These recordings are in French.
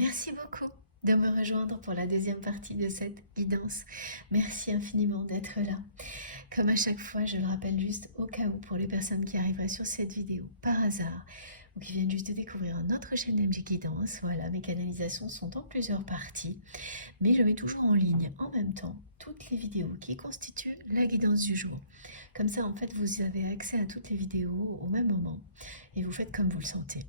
Merci beaucoup de me rejoindre pour la deuxième partie de cette guidance. Merci infiniment d'être là. Comme à chaque fois, je le rappelle juste au cas où pour les personnes qui arriveraient sur cette vidéo par hasard ou qui viennent juste de découvrir notre chaîne MJ Guidance. Voilà, mes canalisations sont en plusieurs parties, mais je mets toujours en ligne en même temps toutes les vidéos qui constituent la guidance du jour. Comme ça, en fait, vous avez accès à toutes les vidéos au même moment et vous faites comme vous le sentez.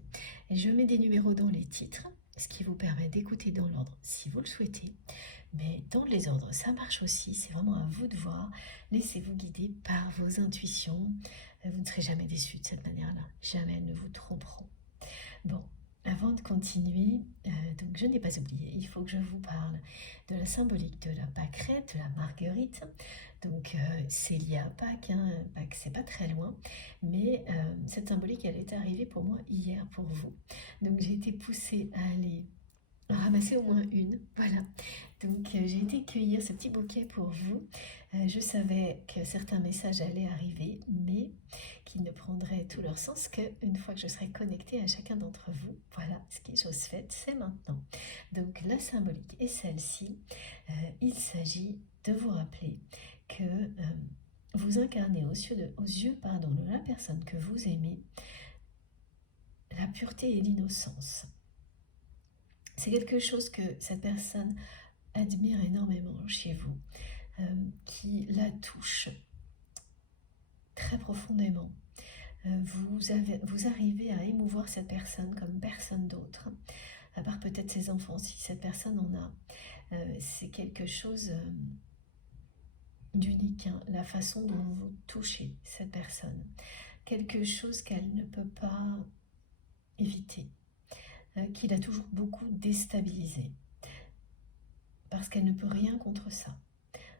Et je mets des numéros dans les titres, ce qui vous permet d'écouter dans l'ordre si vous le souhaitez. Mais dans les ordres, ça marche aussi, c'est vraiment à vous de voir. Laissez-vous guider par vos intuitions. Vous ne serez jamais déçus de cette manière-là. Jamais elles ne vous tromperont. Bon, avant de continuer, donc je n'ai pas oublié, il faut que je vous parle de la symbolique de la pâquerette, de la marguerite. Donc c'est lié à Pâques, hein, Pâques c'est pas très loin, mais cette symbolique elle est arrivée pour moi hier pour vous. Donc j'ai été poussée à aller ramasser au moins une, voilà. Donc j'ai été cueillir ce petit bouquet pour vous. Je savais que certains messages allaient arriver, mais qu'ils ne prendraient tout leur sens qu'une fois que je serai connectée à chacun d'entre vous. Voilà, ce qui est chose faite, c'est maintenant. Donc la symbolique est celle-ci. Il s'agit de vous rappeler que vous incarnez aux yeux de la personne que vous aimez la pureté et l'innocence. C'est quelque chose que cette personne admire énormément chez vous, qui la touche très profondément. Vous arrivez à émouvoir cette personne comme personne d'autre, à part peut-être ses enfants, si cette personne en a. C'est quelque chose d'unique, hein, la façon dont vous touchez cette personne. Quelque chose qu'elle ne peut pas éviter, qui l'a toujours beaucoup déstabilisée, parce qu'elle ne peut rien contre ça.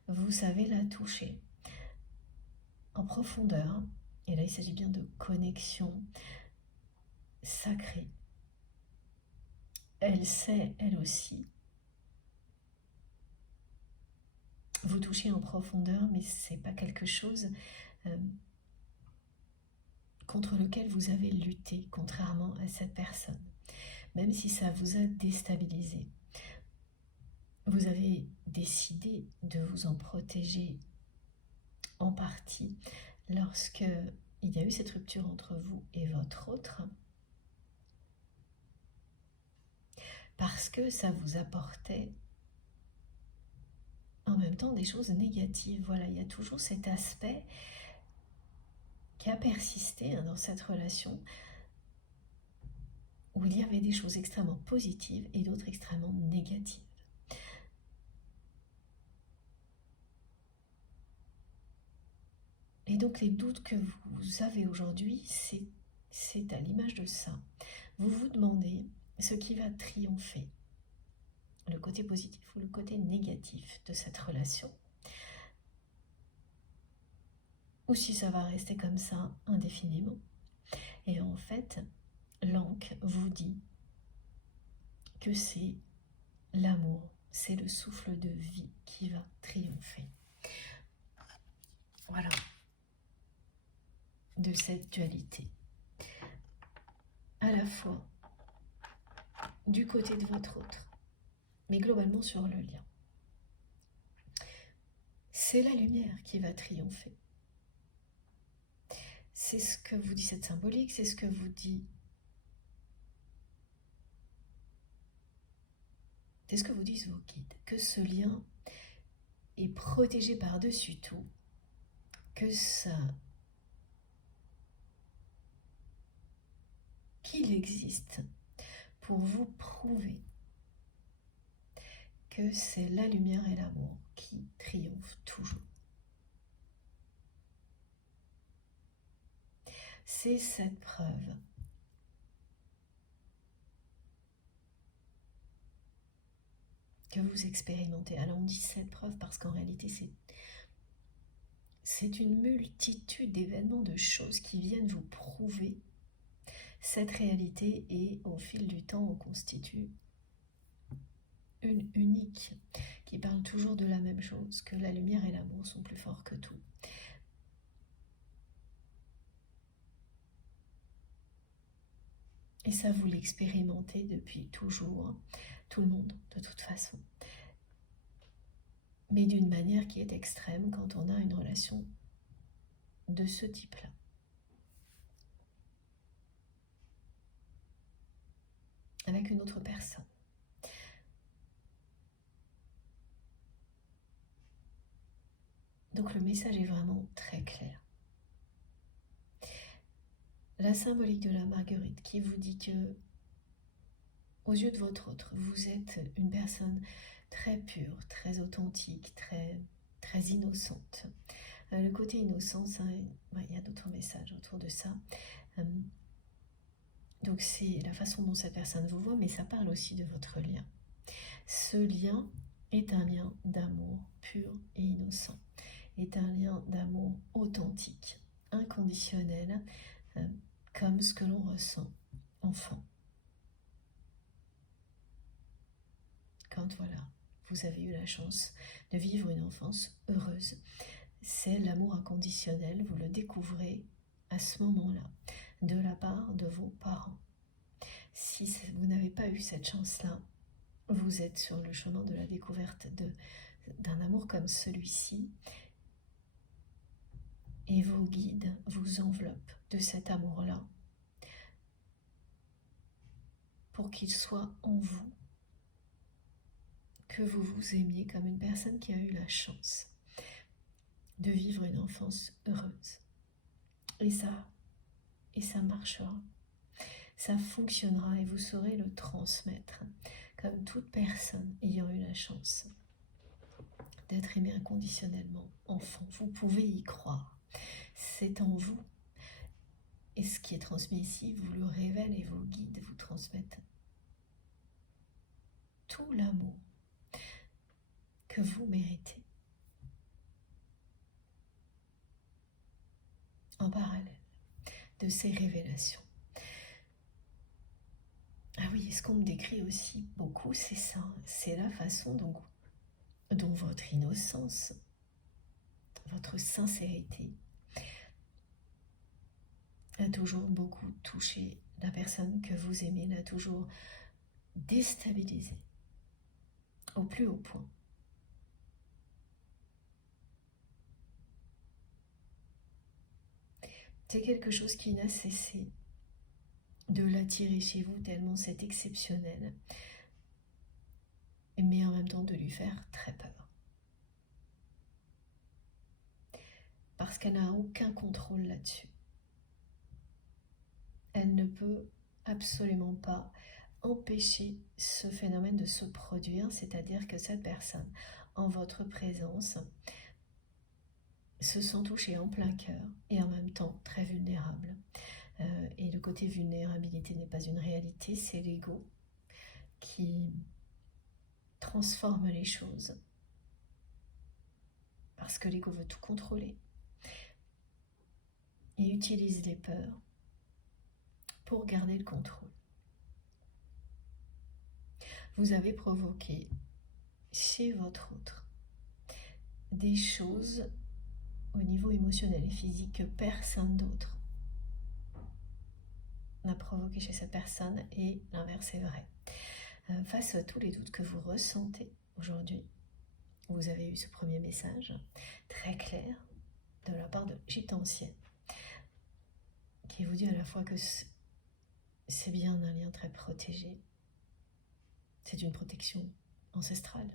Vous savez la toucher en profondeur, et là il s'agit bien de connexion sacrée. Elle sait, elle aussi, vous toucher en profondeur, mais c'est pas quelque chose contre lequel vous avez lutté, contrairement à cette personne. Même si ça vous a déstabilisé, vous avez décidé de vous en protéger en partie lorsque il y a eu cette rupture entre vous et votre autre, parce que ça vous apportait en même temps des choses négatives. Voilà, il y a toujours cet aspect qui a persisté, hein, dans cette relation, où il y avait des choses extrêmement positives et d'autres extrêmement négatives. Et donc les doutes que vous avez aujourd'hui, c'est à l'image de ça. Vous vous demandez ce qui va triompher, le côté positif ou le côté négatif de cette relation, ou si ça va rester comme ça indéfiniment. Et en fait, l'Ankh vous dit que c'est l'amour, c'est le souffle de vie qui va triompher. Voilà, de cette dualité. À la fois du côté de votre autre, mais globalement sur le lien. C'est la lumière qui va triompher. C'est ce que vous dit cette symbolique, c'est ce que vous dit. C'est ce que vous disent vos guides, que ce lien est protégé par-dessus tout, que ça, qu'il existe pour vous prouver que c'est la lumière et l'amour qui triomphent toujours. C'est cette preuve que vous expérimentez. Alors on dit cette preuve parce qu'en réalité c'est une multitude d'événements, de choses qui viennent vous prouver cette réalité, et au fil du temps on constitue une unique qui parle toujours de la même chose, que la lumière et l'amour sont plus forts que tout. Et ça, vous l'expérimentez depuis toujours, tout le monde de toute façon, mais d'une manière qui est extrême quand on a une relation de ce type-là. Avec une autre personne. Donc le message est vraiment très clair. La symbolique de la marguerite qui vous dit que, aux yeux de votre autre, vous êtes une personne très pure, très authentique, très innocente. Le côté innocence, il y a d'autres messages autour de ça. Donc c'est la façon dont cette personne vous voit, mais ça parle aussi de votre lien. Ce lien est un lien d'amour pur et innocent, est un lien d'amour authentique, inconditionnel, comme ce que l'on ressent enfant. Quand voilà, vous avez eu la chance de vivre une enfance heureuse, c'est l'amour inconditionnel, vous le découvrez à ce moment-là, de la part de vos parents. Si vous n'avez pas eu cette chance-là, vous êtes sur le chemin de la découverte d'un amour comme celui-ci, et vos guides vous enveloppent de cet amour-là pour qu'il soit en vous, que vous vous aimiez comme une personne qui a eu la chance de vivre une enfance heureuse. Et ça marchera, ça fonctionnera et vous saurez le transmettre comme toute personne ayant eu la chance d'être aimée inconditionnellement enfant. Vous pouvez y croire, c'est en vous. Et ce qui est transmis ici vous le révèle et vos guides vous transmettent tout l'amour que vous méritez. En parallèle de ces révélations. Ah oui, ce qu'on me décrit aussi beaucoup, c'est ça. C'est la façon dont votre innocence, votre sincérité a toujours beaucoup touché la personne que vous aimez, l'a toujours déstabilisée au plus haut point. C'est quelque chose qui n'a cessé de l'attirer chez vous tellement c'est exceptionnel, mais en même temps de lui faire très peur. Parce qu'elle n'a aucun contrôle là-dessus. Elle ne peut absolument pas empêcher ce phénomène de se produire, c'est-à-dire que cette personne, en votre présence, se sent touchée en plein cœur et en même temps très vulnérable. Et le côté vulnérabilité n'est pas une réalité, c'est l'ego qui transforme les choses. Parce que l'ego veut tout contrôler et utilise les peurs pour garder le contrôle. Vous avez provoqué chez votre autre des choses au niveau émotionnel et physique que personne d'autre n'a provoqué chez cette personne, et l'inverse est vrai. Face à tous les doutes que vous ressentez aujourd'hui, vous avez eu ce premier message très clair de la part de Gîte Ancienne qui vous dit à la fois que c'est bien un lien très protégé, c'est une protection ancestrale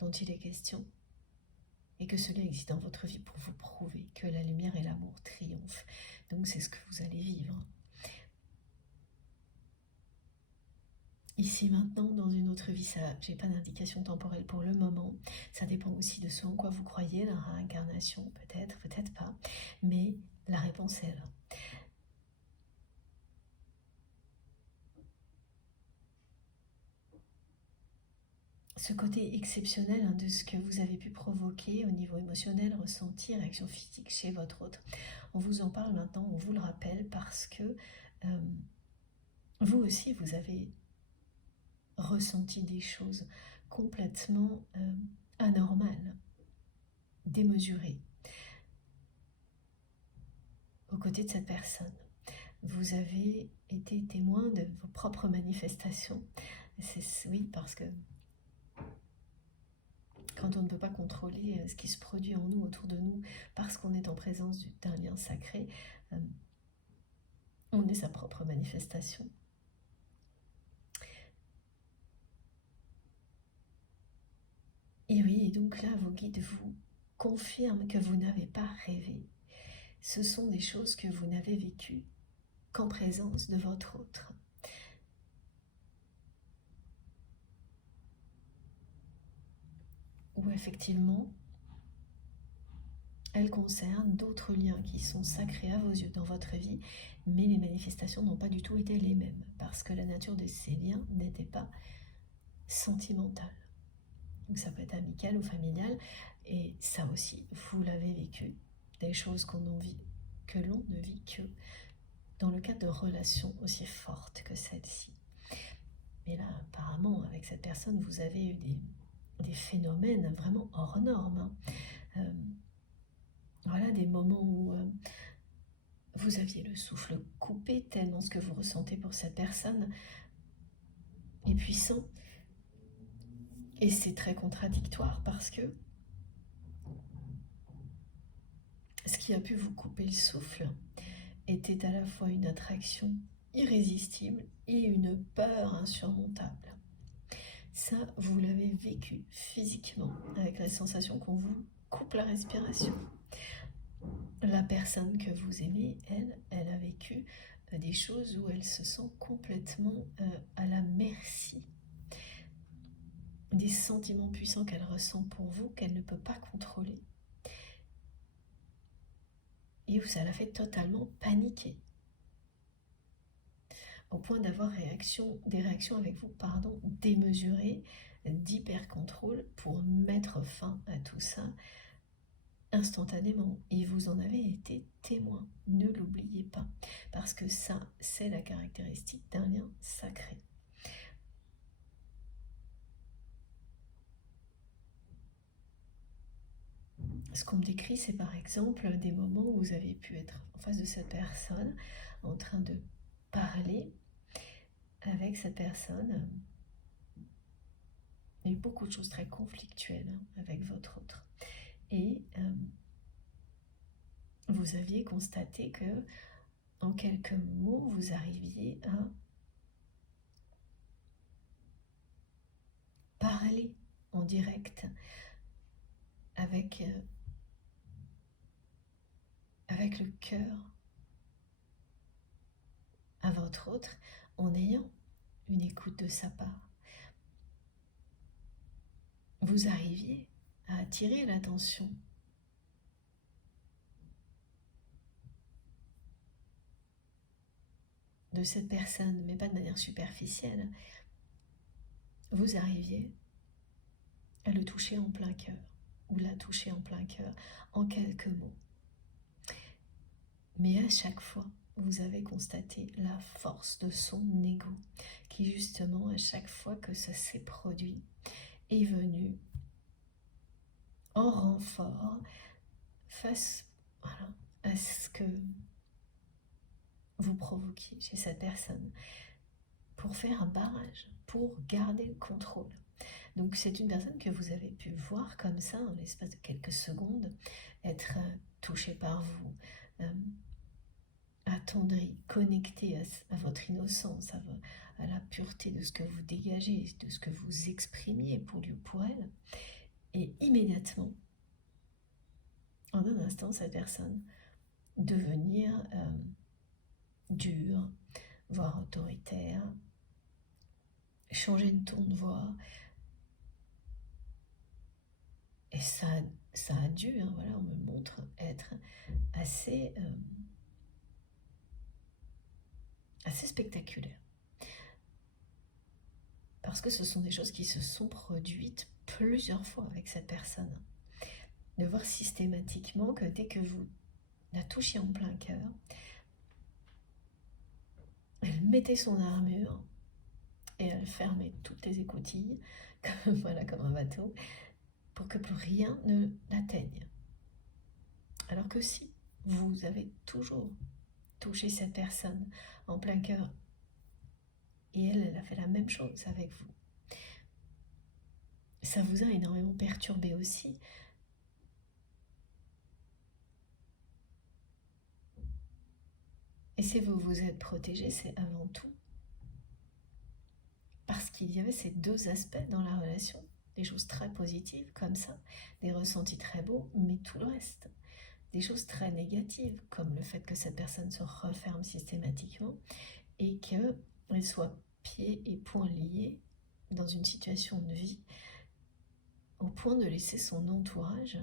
dont il est question, et que cela existe dans votre vie pour vous prouver que la lumière et l'amour triomphent. Donc c'est ce que vous allez vivre. Ici, maintenant, dans une autre vie, ça, j'ai pas d'indication temporelle pour le moment. Ça dépend aussi de ce en quoi vous croyez, la réincarnation, peut-être, peut-être pas. Mais la réponse est là. Ce côté exceptionnel de ce que vous avez pu provoquer au niveau émotionnel, ressenti, réaction physique chez votre autre. On vous en parle maintenant, on vous le rappelle parce que vous aussi, vous avez ressenti des choses complètement anormales, démesurées, aux côtés de cette personne. Vous avez été témoin de vos propres manifestations Oui, parce que quand on ne peut pas contrôler ce qui se produit en nous, autour de nous, parce qu'on est en présence d'un lien sacré, on est sa propre manifestation. Et oui, et donc là, vos guides vous confirment que vous n'avez pas rêvé. Ce sont des choses que vous n'avez vécues qu'en présence de votre autre. Où effectivement, elles concernent d'autres liens qui sont sacrés à vos yeux dans votre vie, mais les manifestations n'ont pas du tout été les mêmes, parce que la nature de ces liens n'était pas sentimentale. Donc ça peut être amical ou familial, et ça aussi, vous l'avez vécu, des choses que l'on ne vit que dans le cadre de relations aussi fortes que celle-ci. Mais là, apparemment, avec cette personne, vous avez eu des phénomènes vraiment hors normes. Voilà, des moments où vous aviez le souffle coupé, tellement ce que vous ressentez pour cette personne est puissant. Et c'est très contradictoire parce que ce qui a pu vous couper le souffle était à la fois une attraction irrésistible et une peur insurmontable. Ça, vous l'avez vécu physiquement, avec la sensation qu'on vous coupe la respiration. La personne que vous aimez, elle a vécu des choses où elle se sent complètement à la merci des sentiments puissants qu'elle ressent pour vous, qu'elle ne peut pas contrôler. Et où ça la fait totalement paniquer. Au point d'avoir des réactions avec vous, démesurées, d'hyper-contrôle pour mettre fin à tout ça instantanément. Et vous en avez été témoin. Ne l'oubliez pas. Parce que ça, c'est la caractéristique d'un lien sacré. Ce qu'on me décrit, c'est par exemple des moments où vous avez pu être en face de cette personne, en train de parler avec cette personne. Il y a eu beaucoup de choses très conflictuelles avec votre autre. Et vous aviez constaté que, en quelques mots, vous arriviez à parler en direct avec le cœur à votre autre, en ayant une écoute de sa part. Vous arriviez à attirer l'attention de cette personne, mais pas de manière superficielle. Vous arriviez à le toucher en plein cœur, ou la toucher en plein cœur, en quelques mots. Mais à chaque fois, vous avez constaté la force de son ego, qui justement, à chaque fois que ça s'est produit, est venu en renfort face à ce que vous provoquiez chez cette personne, pour faire un barrage, pour garder le contrôle. Donc c'est une personne que vous avez pu voir comme ça, en l'espace de quelques secondes, être touchée par vous, attendrie, connectée à votre innocence, à la pureté de ce que vous dégagez, de ce que vous exprimiez pour lui ou pour elle. Et immédiatement, en un instant, cette personne devenir dure, voire autoritaire, changer de ton de voix. Et ça a dû, on me montre, être assez spectaculaire. Parce que ce sont des choses qui se sont produites plusieurs fois avec cette personne. De voir systématiquement que dès que vous la touchiez en plein cœur, elle mettait son armure et elle fermait toutes les écoutilles, comme un bateau, pour que plus rien ne l'atteigne. Alors que si vous avez toujours touché cette personne en plein cœur Et elle a fait la même chose avec vous. Ça vous a énormément perturbé aussi. Et si vous vous êtes protégé, c'est avant tout parce qu'il y avait ces deux aspects dans la relation, des choses très positives comme ça, des ressentis très beaux, mais tout le reste, des choses très négatives, comme le fait que cette personne se referme systématiquement et qu'elle soit pieds et poings liés dans une situation de vie au point de laisser son entourage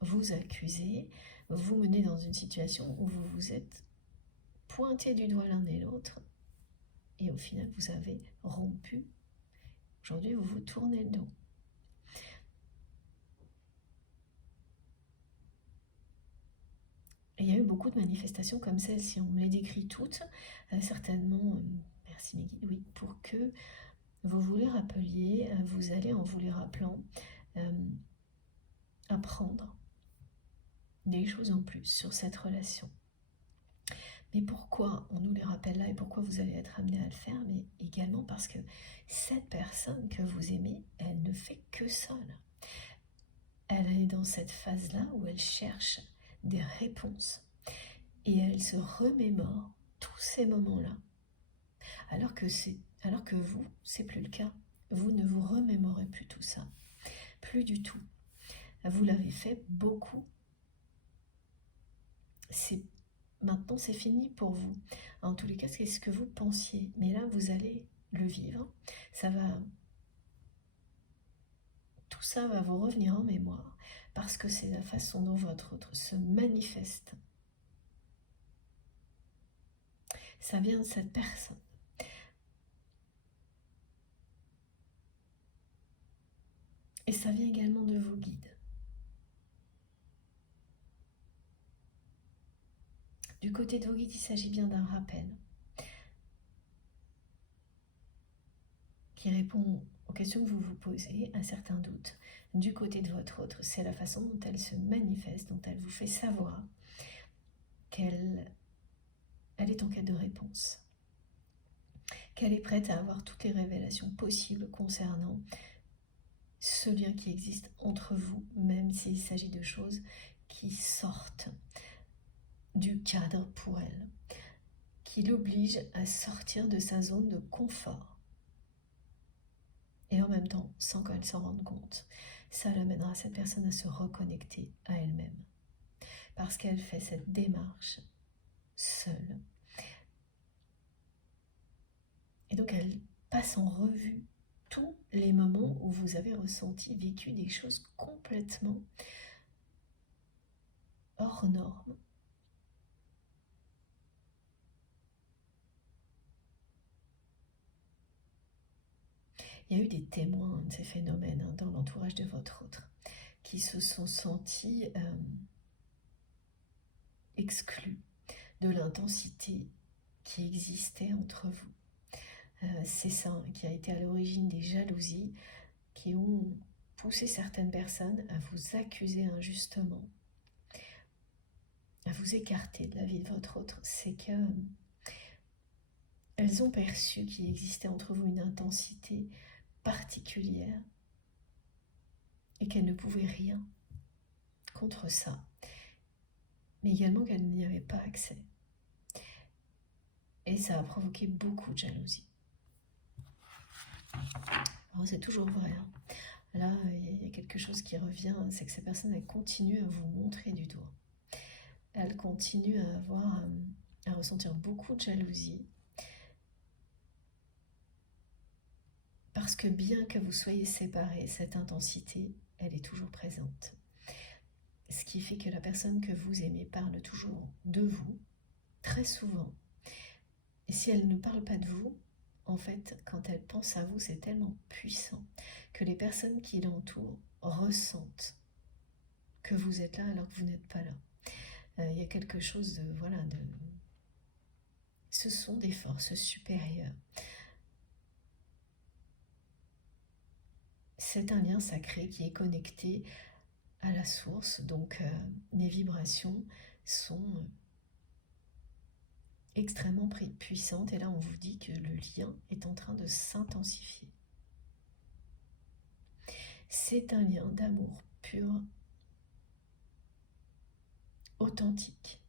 vous accuser, vous mener dans une situation où vous vous êtes pointé du doigt l'un et l'autre et au final vous avez rompu. Aujourd'hui vous vous tournez le dos. Et il y a eu beaucoup de manifestations comme celle-ci, on me les décrit toutes, certainement, merci Meggy, oui, pour que vous vous les rappeliez, vous allez en vous les rappelant, apprendre des choses en plus sur cette relation. Mais pourquoi on nous les rappelle là et pourquoi vous allez être amené à le faire? Mais également parce que cette personne que vous aimez, elle ne fait que ça. Elle est dans cette phase-là où elle cherche des réponses et elle se remémore tous ces moments-là. Alors que vous, c'est plus le cas. Vous ne vous remémorez plus tout ça. Plus du tout. Vous l'avez fait beaucoup. Maintenant, c'est fini pour vous. En tous les cas, c'est ce que vous pensiez. Mais là, vous allez le vivre. Tout ça va vous revenir en mémoire parce que c'est la façon dont votre autre se manifeste. Ça vient de cette personne. Et ça vient également de vos guides. Du côté de vos guides, il s'agit bien d'un rappel qui répond aux questions que vous vous posez, à certains doutes. Du côté de votre autre, c'est la façon dont elle se manifeste, dont elle vous fait savoir qu'elle est en quête de réponse, qu'elle est prête à avoir toutes les révélations possibles concernant ce lien qui existe entre vous, même s'il s'agit de choses qui sortent du cadre pour elle, qui l'oblige à sortir de sa zone de confort. Et en même temps, sans qu'elle s'en rende compte, ça l'amènera cette personne à se reconnecter à elle-même. Parce qu'elle fait cette démarche seule. Et donc elle passe en revue tous les moments où vous avez ressenti, vécu des choses complètement hors normes. Il y a eu des témoins de ces phénomènes dans l'entourage de votre autre qui se sont sentis exclus de l'intensité qui existait entre vous. C'est ça qui a été à l'origine des jalousies qui ont poussé certaines personnes à vous accuser injustement, à vous écarter de la vie de votre autre. C'est que elles ont perçu qu'il existait entre vous une intensité particulière et qu'elles ne pouvaient rien contre ça, mais également qu'elles n'y avaient pas accès. Et ça a provoqué beaucoup de jalousie. Alors c'est toujours vrai. Là, il y a quelque chose qui revient, c'est que ces personnes, elles continuent à vous montrer du doigt. Elles continuent à ressentir beaucoup de jalousie. Parce que bien que vous soyez séparés, cette intensité, elle est toujours présente. Ce qui fait que la personne que vous aimez parle toujours de vous, très souvent. Et si elle ne parle pas de vous, en fait, quand elle pense à vous, c'est tellement puissant que les personnes qui l'entourent ressentent que vous êtes là alors que vous n'êtes pas là. Il y a quelque chose de... Ce sont des forces supérieures. C'est un lien sacré qui est connecté à la source, donc les vibrations sont extrêmement puissante, et là on vous dit que le lien est en train de s'intensifier. C'est un lien d'amour pur, authentique,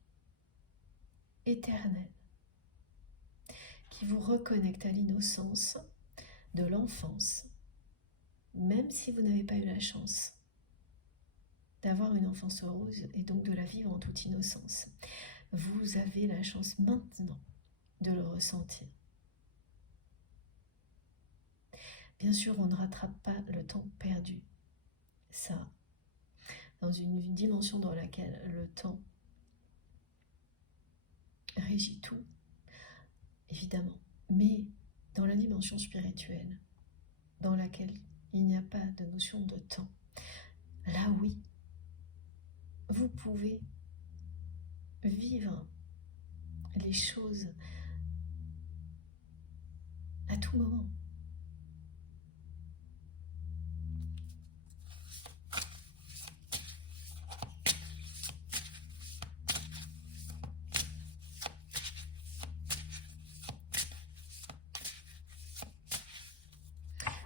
éternel, qui vous reconnecte à l'innocence de l'enfance, même si vous n'avez pas eu la chance d'avoir une enfance heureuse et donc de la vivre en toute innocence. Vous avez la chance maintenant de le ressentir. Bien sûr, on ne rattrape pas le temps perdu. Ça, dans une dimension dans laquelle le temps régit tout, évidemment, mais dans la dimension spirituelle, dans laquelle il n'y a pas de notion de temps, là oui, vous pouvez vivre les choses à tout moment.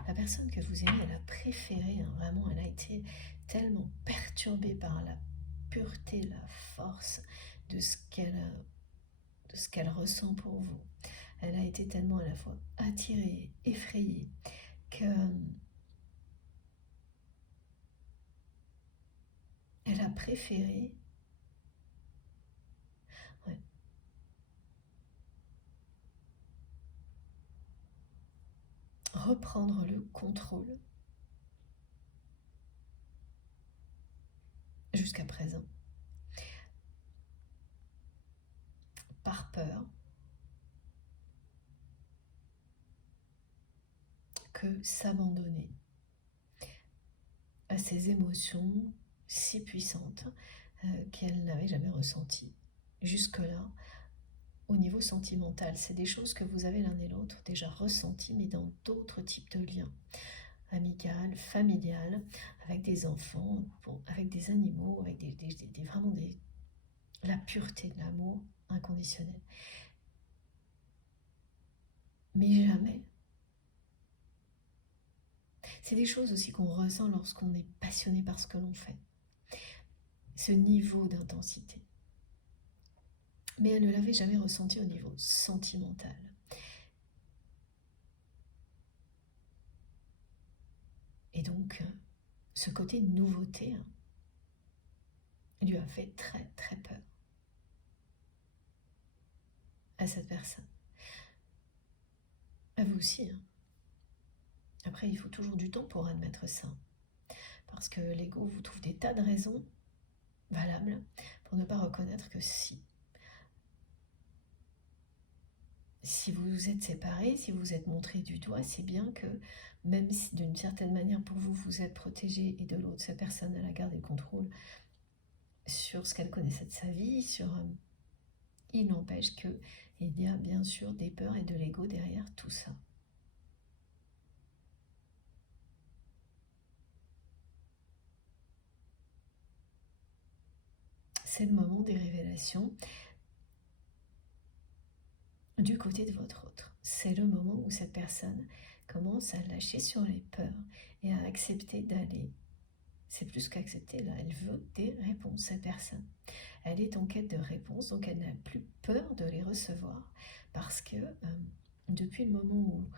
La personne que vous aimez, elle a préféré, hein, vraiment, elle a été tellement perturbée par la pureté, la force de ce qu'elle ressent pour vous. Elle a été tellement à la fois attirée, effrayée, que elle a préféré reprendre le contrôle jusqu'à présent, par peur que s'abandonner à ces émotions si puissantes qu'elle n'avait jamais ressenties jusque-là. Au niveau sentimental, c'est des choses que vous avez l'un et l'autre déjà ressenties, mais dans d'autres types de liens, amical, familial, avec des enfants, avec des animaux, avec vraiment la pureté de l'amour inconditionnel. Mais jamais. C'est des choses aussi qu'on ressent lorsqu'on est passionné par ce que l'on fait. Ce niveau d'intensité. Mais elle ne l'avait jamais ressenti au niveau sentimental. Et donc, ce côté nouveauté lui a fait très très peur à cette personne. À vous aussi. Après, il faut toujours du temps pour admettre ça. Parce que l'ego vous trouve des tas de raisons valables pour ne pas reconnaître que si vous vous êtes séparés, si vous vous êtes montrés du doigt, c'est bien que, même si d'une certaine manière pour vous, vous êtes protégé, et de l'autre, cette personne, elle a gardé le contrôle sur ce qu'elle connaissait de sa vie, il n'empêche qu'il y a bien sûr des peurs et de l'ego derrière tout ça. C'est le moment des révélations du côté de votre autre. C'est le moment où cette personne commence à lâcher sur les peurs et à accepter d'aller. C'est plus qu'accepter, là, elle veut des réponses, cette personne. Elle est en quête de réponses, donc elle n'a plus peur de les recevoir, parce que depuis le moment où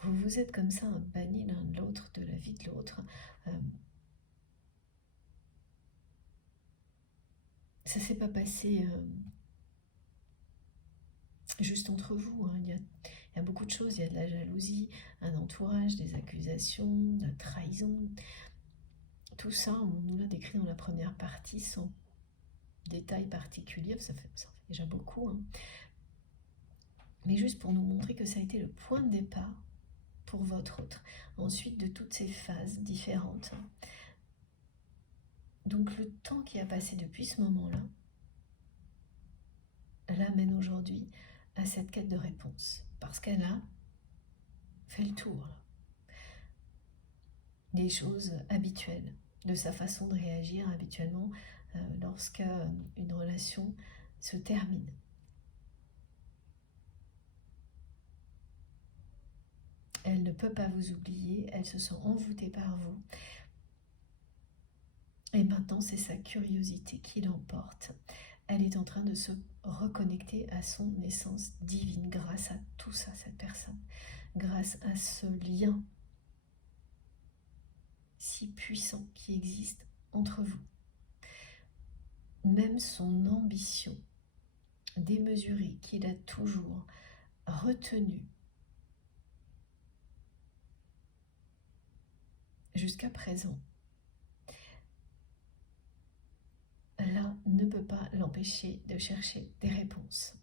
vous vous êtes comme ça bannis l'un de l'autre, de la vie de l'autre, ça s'est pas passé juste entre vous. Il y a beaucoup de choses, il y a de la jalousie, un entourage, des accusations, de la trahison. Tout ça, on nous l'a décrit dans la première partie sans détails particuliers, ça fait déjà beaucoup. Mais juste pour nous montrer que ça a été le point de départ pour votre autre. Ensuite, de toutes ces phases différentes. Donc le temps qui a passé depuis ce moment-là l'amène aujourd'hui à cette quête de réponse. Parce qu'elle a fait le tour des choses habituelles, de sa façon de réagir habituellement lorsqu'une relation se termine. Elle ne peut pas vous oublier, elle se sent envoûtée par vous. Et maintenant, c'est sa curiosité qui l'emporte. Elle est en train de se reconnecter à son essence divine grâce à tout ça, cette personne. Grâce à ce lien si puissant qui existe entre vous. Même son ambition démesurée qu'il a toujours retenue jusqu'à présent, là, ne peut pas l'empêcher de chercher des réponses.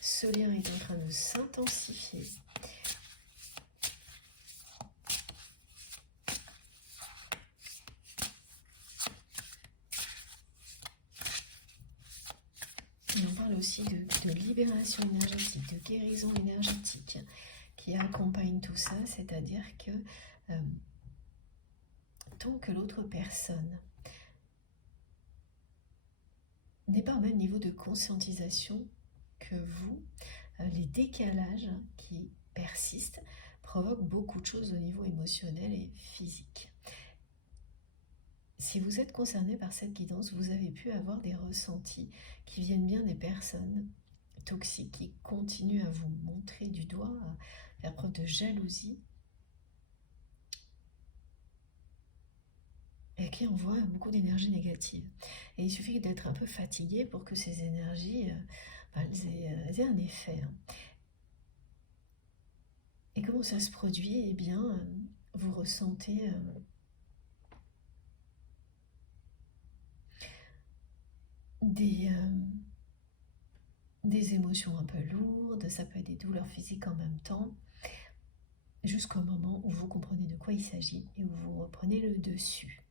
Ce lien est en train de s'intensifier. Et on parle aussi de libération énergétique, de guérison énergétique qui accompagne tout ça, c'est-à-dire que tant que l'autre personne n'est pas au même niveau de conscientisation que vous, les décalages qui persistent provoquent beaucoup de choses au niveau émotionnel et physique. Si vous êtes concerné par cette guidance, vous avez pu avoir des ressentis qui viennent bien des personnes toxiques qui continuent à vous montrer du doigt, à faire preuve de jalousie et qui envoient beaucoup d'énergie négative. Et il suffit d'être un peu fatigué pour que ces énergies elles aient un effet. Et comment ça se produit? Eh bien, vous ressentez des émotions un peu lourdes, ça peut être des douleurs physiques en même temps, jusqu'au moment où vous comprenez de quoi il s'agit et où vous reprenez le dessus.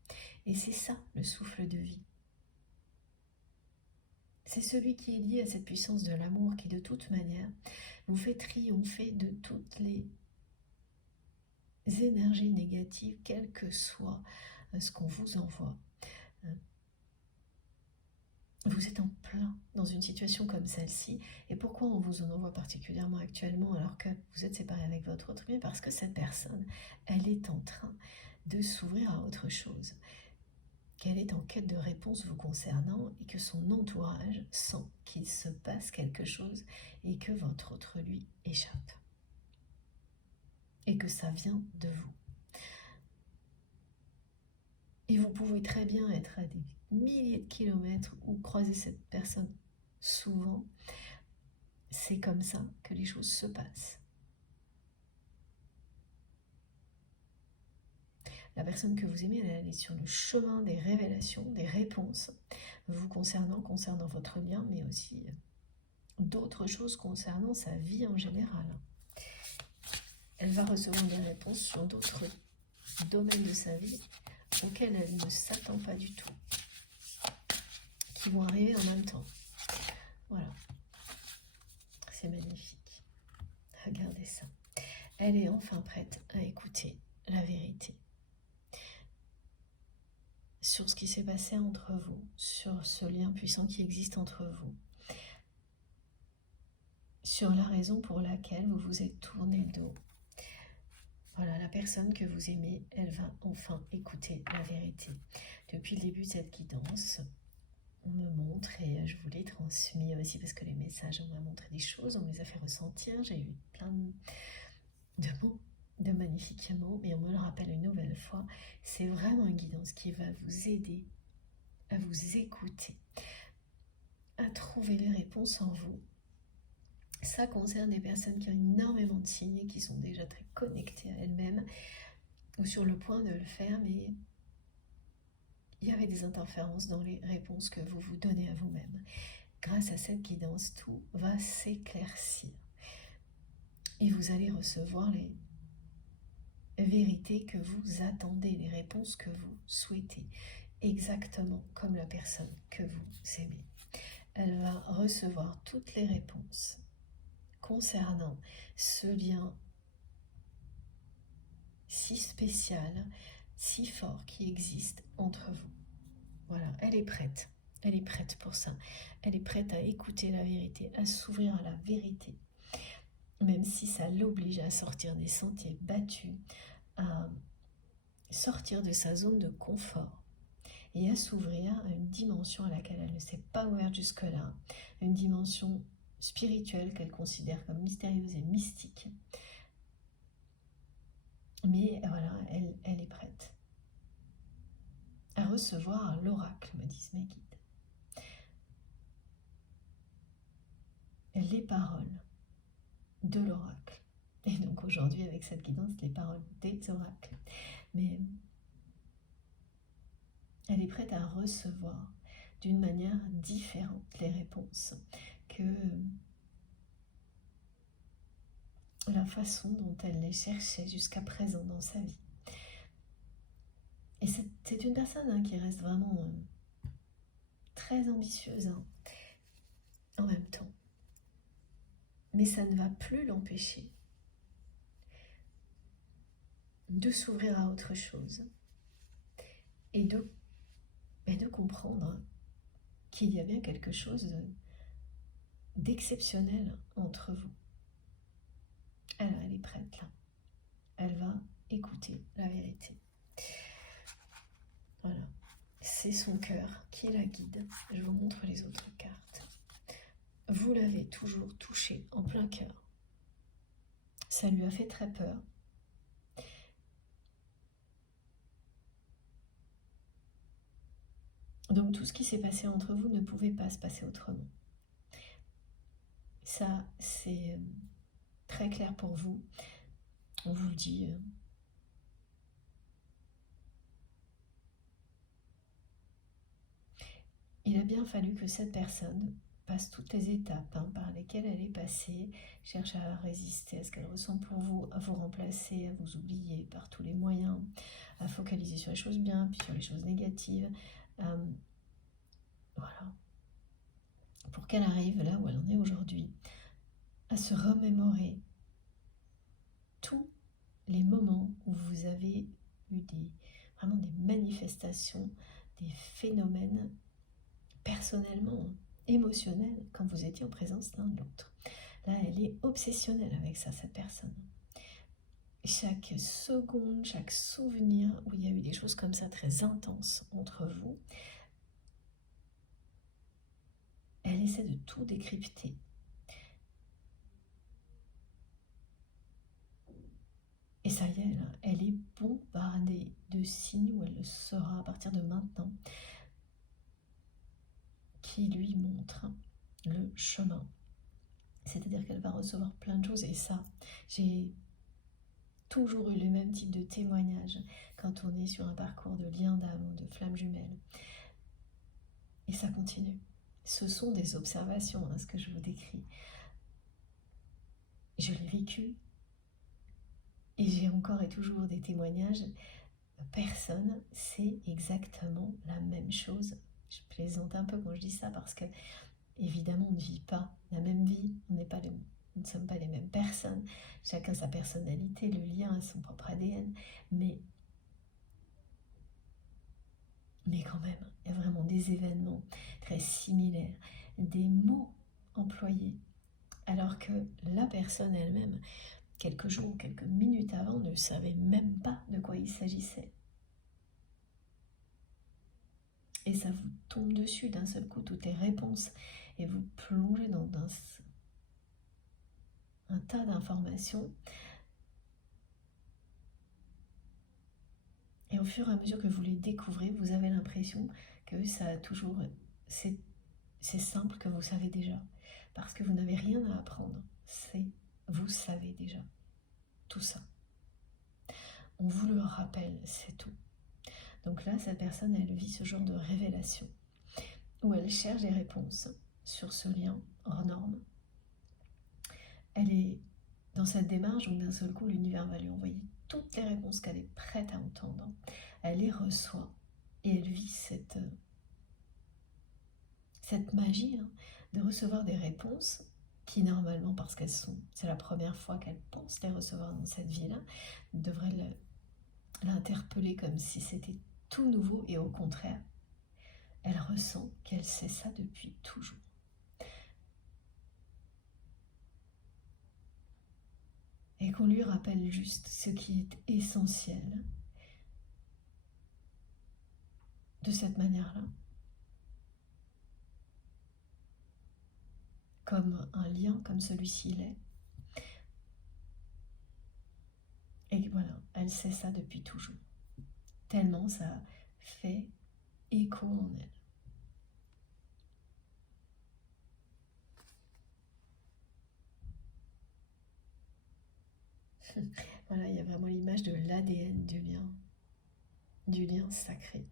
Et c'est ça, le souffle de vie. C'est celui qui est lié à cette puissance de l'amour qui, de toute manière, vous fait triompher de toutes les énergies négatives, quel que soit ce qu'on vous envoie. Vous êtes en plein dans une situation comme celle-ci. Et pourquoi on vous en envoie particulièrement actuellement alors que vous êtes séparé avec votre autre? Bien parce que cette personne, elle est en train de s'ouvrir à autre chose. Qu'elle est en quête de réponses vous concernant et que son entourage sent qu'il se passe quelque chose et que votre autre lui échappe. Et que ça vient de vous. Et vous pouvez très bien être à des milliers de kilomètres ou croiser cette personne souvent. C'est comme ça que les choses se passent. La personne que vous aimez, elle est sur le chemin des révélations, des réponses vous concernant votre lien, mais aussi d'autres choses concernant sa vie en général. Elle va recevoir des réponses sur d'autres domaines de sa vie auxquels elle ne s'attend pas du tout, qui vont arriver en même temps. Voilà. C'est magnifique. Regardez ça. Elle est enfin prête à écouter la vérité sur ce qui s'est passé entre vous, sur ce lien puissant qui existe entre vous, sur la raison pour laquelle vous vous êtes tourné le dos. Voilà, la personne que vous aimez, elle va enfin écouter la vérité. Depuis le début de cette guidance, on me montre, et je vous l'ai transmis aussi parce que les messages, on m'a montré des choses, on me les a fait ressentir, j'ai eu plein de mots, de magnifiques mots, mais on me le rappelle une nouvelle fois, c'est vraiment une guidance qui va vous aider à vous écouter, à trouver les réponses en vous. Ça concerne des personnes qui ont énormément de signes et qui sont déjà très connectées à elles-mêmes ou sur le point de le faire, mais il y avait des interférences dans les réponses que vous vous donnez à vous-même. Grâce à cette guidance, tout va s'éclaircir et vous allez recevoir les vérités que vous attendez, les réponses que vous souhaitez, exactement comme la personne que vous aimez. Elle va recevoir toutes les réponses concernant ce lien si spécial, si fort qui existe entre vous. Voilà, elle est prête. Elle est prête pour ça. Elle est prête à écouter la vérité, à s'ouvrir à la vérité. Même si ça l'oblige à sortir des sentiers battus, à sortir de sa zone de confort et à s'ouvrir à une dimension à laquelle elle ne s'est pas ouverte jusque-là, une dimension spirituelle qu'elle considère comme mystérieuse et mystique. Mais voilà, elle est prête à recevoir l'oracle, me disent mes guides. Les paroles de l'oracle. Et donc aujourd'hui, avec cette guidance, les paroles des oracles. Mais elle est prête à recevoir d'une manière différente les réponses que la façon dont elle les cherchait jusqu'à présent dans sa vie. Et c'est une personne qui reste vraiment très ambitieuse en même temps. Mais ça ne va plus l'empêcher de s'ouvrir à autre chose et de comprendre qu'il y a bien quelque chose d'exceptionnel entre vous. Alors elle est prête là. Elle va écouter la vérité. Voilà. C'est son cœur qui la guide. Je vous montre les autres cartes. Vous l'avez toujours touché en plein cœur. Ça lui a fait très peur. Donc tout ce qui s'est passé entre vous ne pouvait pas se passer autrement. Ça, c'est très clair pour vous. On vous le dit. Il a bien fallu que cette personne passe toutes les étapes par lesquelles elle est passée, cherche à résister à ce qu'elle ressent pour vous, à vous remplacer, à vous oublier par tous les moyens, à focaliser sur les choses bien, puis sur les choses négatives. Voilà. Pour qu'elle arrive là où elle en est aujourd'hui, à se remémorer tous les moments où vous avez eu vraiment des manifestations, des phénomènes personnellement émotionnels quand vous étiez en présence l'un de l'autre. Là, elle est obsessionnelle avec ça, cette personne. Chaque seconde, chaque souvenir où il y a eu des choses comme ça très intenses entre vous, elle essaie de tout décrypter. Et ça y est, là, elle est bombardée de signes où elle le sera à partir de maintenant, qui lui montrent le chemin. C'est-à-dire qu'elle va recevoir plein de choses. Et ça, j'ai toujours eu le même type de témoignage quand on est sur un parcours de lien d'âme ou de flamme jumelle. Et ça continue. Ce sont des observations, ce que je vous décris. Je l'ai vécu. Et j'ai encore et toujours des témoignages. Personne, c'est exactement la même chose. Je plaisante un peu quand je dis ça parce que, évidemment, on ne vit pas la même vie. Nous ne sommes pas les mêmes personnes. Chacun sa personnalité, le lien à son propre ADN. Mais quand même, il y a vraiment des événements très similaires, des mots employés. Alors que la personne elle-même, quelques jours, quelques minutes avant, ne savait même pas de quoi il s'agissait. Et ça vous tombe dessus d'un seul coup, toutes les réponses, et vous plongez dans un tas d'informations. Et au fur et à mesure que vous les découvrez, vous avez l'impression que ça a toujours... C'est simple, que vous savez déjà. Parce que vous n'avez rien à apprendre. Vous savez déjà tout ça. On vous le rappelle, c'est tout. Donc là, cette personne, elle vit ce genre de révélation où elle cherche des réponses sur ce lien hors norme. Elle est dans cette démarche où d'un seul coup, l'univers va lui envoyer toutes les réponses qu'elle est prête à entendre. Elle les reçoit et elle vit cette magie de recevoir des réponses qui normalement, parce c'est la première fois qu'elle pense les recevoir dans cette vie-là, devrait l'interpeller comme si c'était tout nouveau, et au contraire, elle ressent qu'elle sait ça depuis toujours. Et qu'on lui rappelle juste ce qui est essentiel de cette manière-là. Comme un lien comme celui-ci l'est. Et voilà, elle sait ça depuis toujours. Tellement ça fait écho en elle. Voilà, il y a vraiment l'image de l'ADN du lien sacré.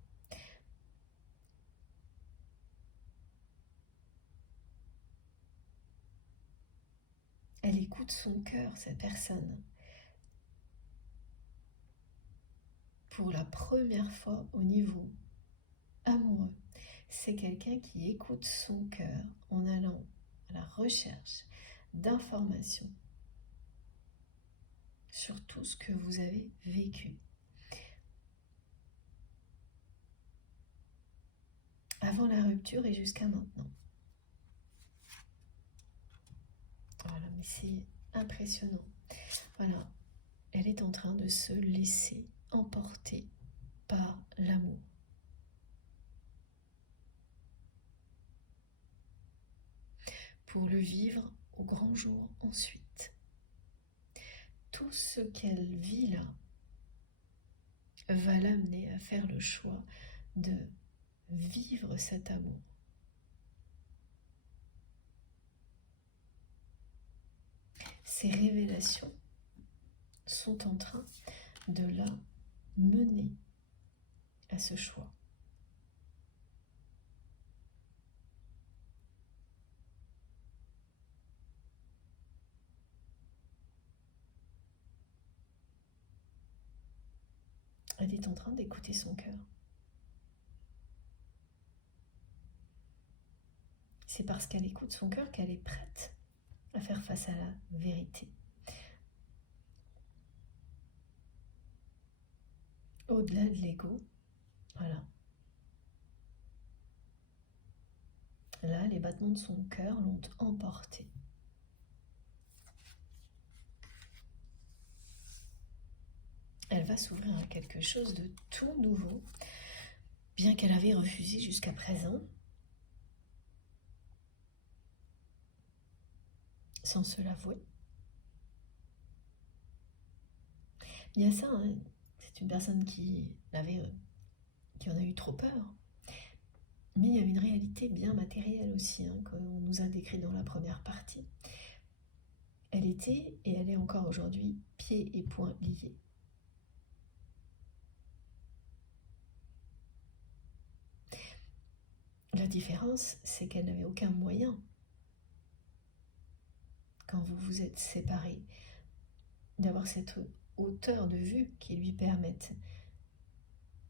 Elle écoute son cœur, cette personne. Pour la première fois au niveau amoureux, c'est quelqu'un qui écoute son cœur en allant à la recherche d'informations sur tout ce que vous avez vécu. Avant la rupture et jusqu'à maintenant. Voilà, mais c'est impressionnant. Voilà, elle est en train de se laisser emporter par l'amour. Pour le vivre au grand jour ensuite. Tout ce qu'elle vit là va l'amener à faire le choix de vivre cet amour. Ces révélations sont en train de la mener à ce choix. Elle est en train d'écouter son cœur. C'est parce qu'elle écoute son cœur qu'elle est prête à faire face à la vérité. Au-delà de l'ego, voilà. Là, les battements de son cœur l'ont emportée. Elle va s'ouvrir à quelque chose de tout nouveau, bien qu'elle avait refusé jusqu'à présent, sans se l'avouer. Il y a ça, hein, c'est une personne qui en a eu trop peur. Mais il y a une réalité bien matérielle aussi, hein, qu'on nous a décrit dans la première partie. Elle était, et elle est encore aujourd'hui, pieds et poings liés. La différence, c'est qu'elle n'avait aucun moyen, quand vous vous êtes séparés, d'avoir cette hauteur de vue qui lui permette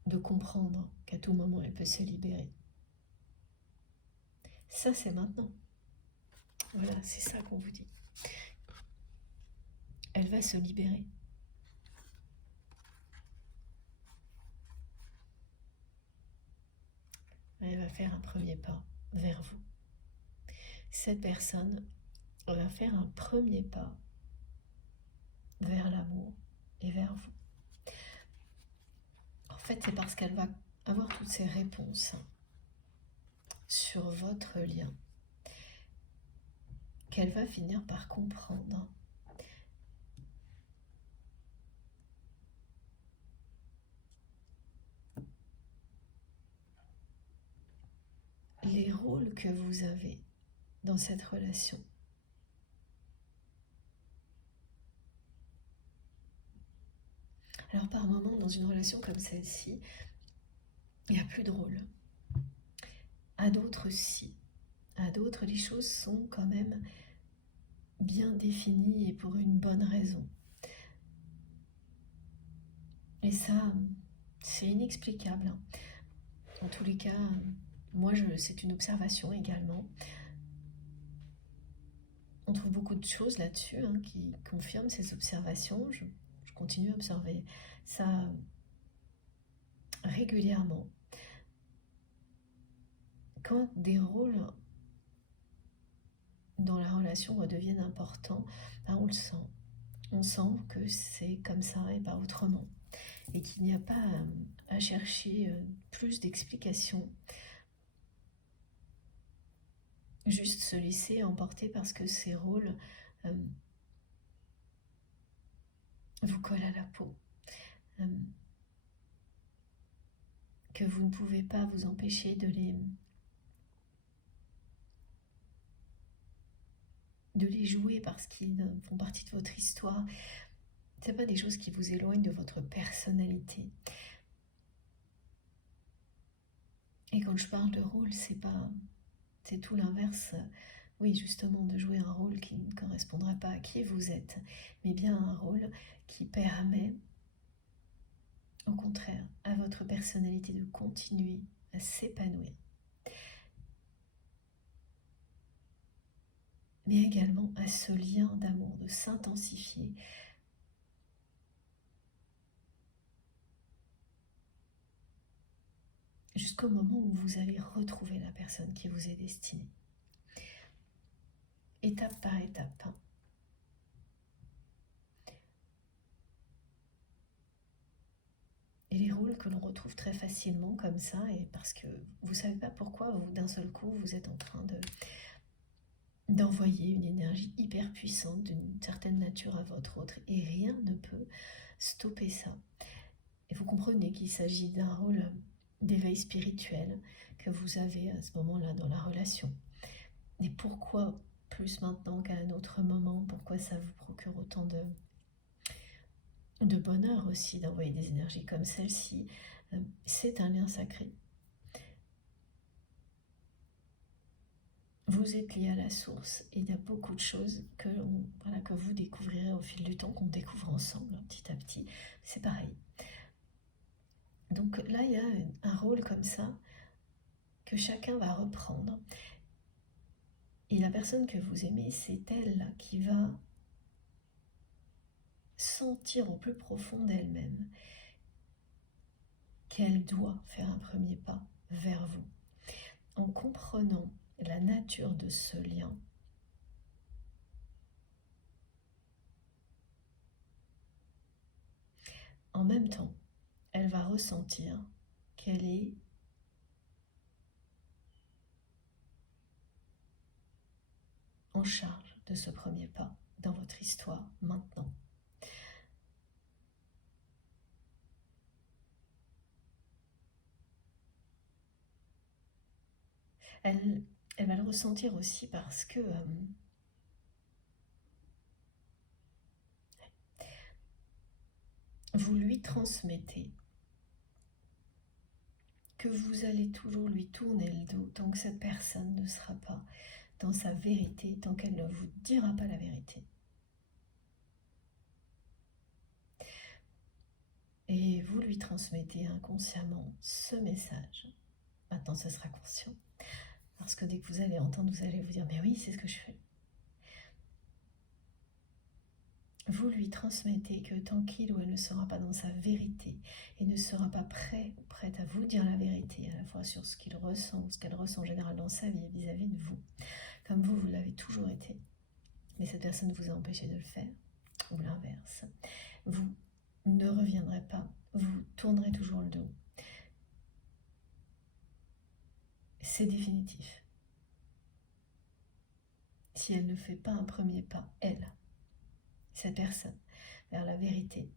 de comprendre qu'à tout moment, elle peut se libérer. Ça, c'est maintenant. Voilà, c'est ça qu'on vous dit. Elle va se libérer. Elle va faire un premier pas vers vous. Cette personne va faire un premier pas vers l'amour et vers vous. En fait, c'est parce qu'elle va avoir toutes ces réponses sur votre lien qu'elle va finir par comprendre les rôles que vous avez dans cette relation. Alors par moment, dans une relation comme celle-ci, il n'y a plus de rôle. À d'autres, si. À d'autres, les choses sont quand même bien définies et pour une bonne raison. Et ça, c'est inexplicable. En tous les cas, moi, c'est une observation également. On trouve beaucoup de choses là-dessus qui confirment ces observations. Je continue à observer ça régulièrement. quand des rôles dans la relation redeviennent importants, ben on le sent. On sent que c'est comme ça et pas autrement. Et qu'il n'y a pas à chercher plus d'explications. Juste se laisser emporter parce que ces rôles vous collent à la peau. Que vous ne pouvez pas vous empêcher de les jouer parce qu'ils font partie de votre histoire. Ce n'est pas des choses qui vous éloignent de votre personnalité. Et quand je parle de rôle, c'est tout l'inverse. Oui, justement, de jouer un rôle qui ne correspondrait pas à qui vous êtes, mais bien un rôle qui permet, au contraire, à votre personnalité de continuer à s'épanouir. Mais également à ce lien d'amour, de s'intensifier. Jusqu'au moment où vous allez retrouver la personne qui vous est destinée. Étape par étape. Et les rôles que l'on retrouve très facilement comme ça, et parce que vous ne savez pas pourquoi, d'un seul coup, vous êtes en train d'envoyer une énergie hyper puissante d'une certaine nature à votre autre, et rien ne peut stopper ça. Et vous comprenez qu'il s'agit d'un rôle d'éveil spirituel que vous avez à ce moment-là dans la relation. Et pourquoi plus maintenant qu'à un autre moment, pourquoi ça vous procure autant de bonheur aussi d'envoyer des énergies comme celle-ci? C'est un lien sacré. Vous êtes lié à la source et il y a beaucoup de choses que vous découvrirez au fil du temps, qu'on découvre ensemble petit à petit. C'est pareil. Donc là, il y a un rôle comme ça que chacun va reprendre. Et la personne que vous aimez, c'est elle qui va sentir au plus profond d'elle-même qu'elle doit faire un premier pas vers vous. En comprenant la nature de ce lien, en même temps, elle va ressentir qu'elle est en charge de ce premier pas dans votre histoire maintenant. Elle va le ressentir aussi parce que vous lui transmettez que vous allez toujours lui tourner le dos tant que cette personne ne sera pas dans sa vérité, tant qu'elle ne vous dira pas la vérité. Et vous lui transmettez inconsciemment ce message. Maintenant, ce sera conscient. Parce que dès que vous allez entendre, vous allez vous dire « mais oui, c'est ce que je fais ». Vous lui transmettez que tant qu'il ou elle ne sera pas dans sa vérité et ne sera pas prêt ou prête à vous dire la vérité, à la fois sur ce qu'il ressent ou ce qu'elle ressent en général dans sa vie vis-à-vis de vous, comme vous l'avez toujours été, mais cette personne vous a empêché de le faire, ou l'inverse, vous ne reviendrez pas, vous tournerez toujours le dos. C'est définitif. Si elle ne fait pas un premier pas, cette personne, vers la vérité,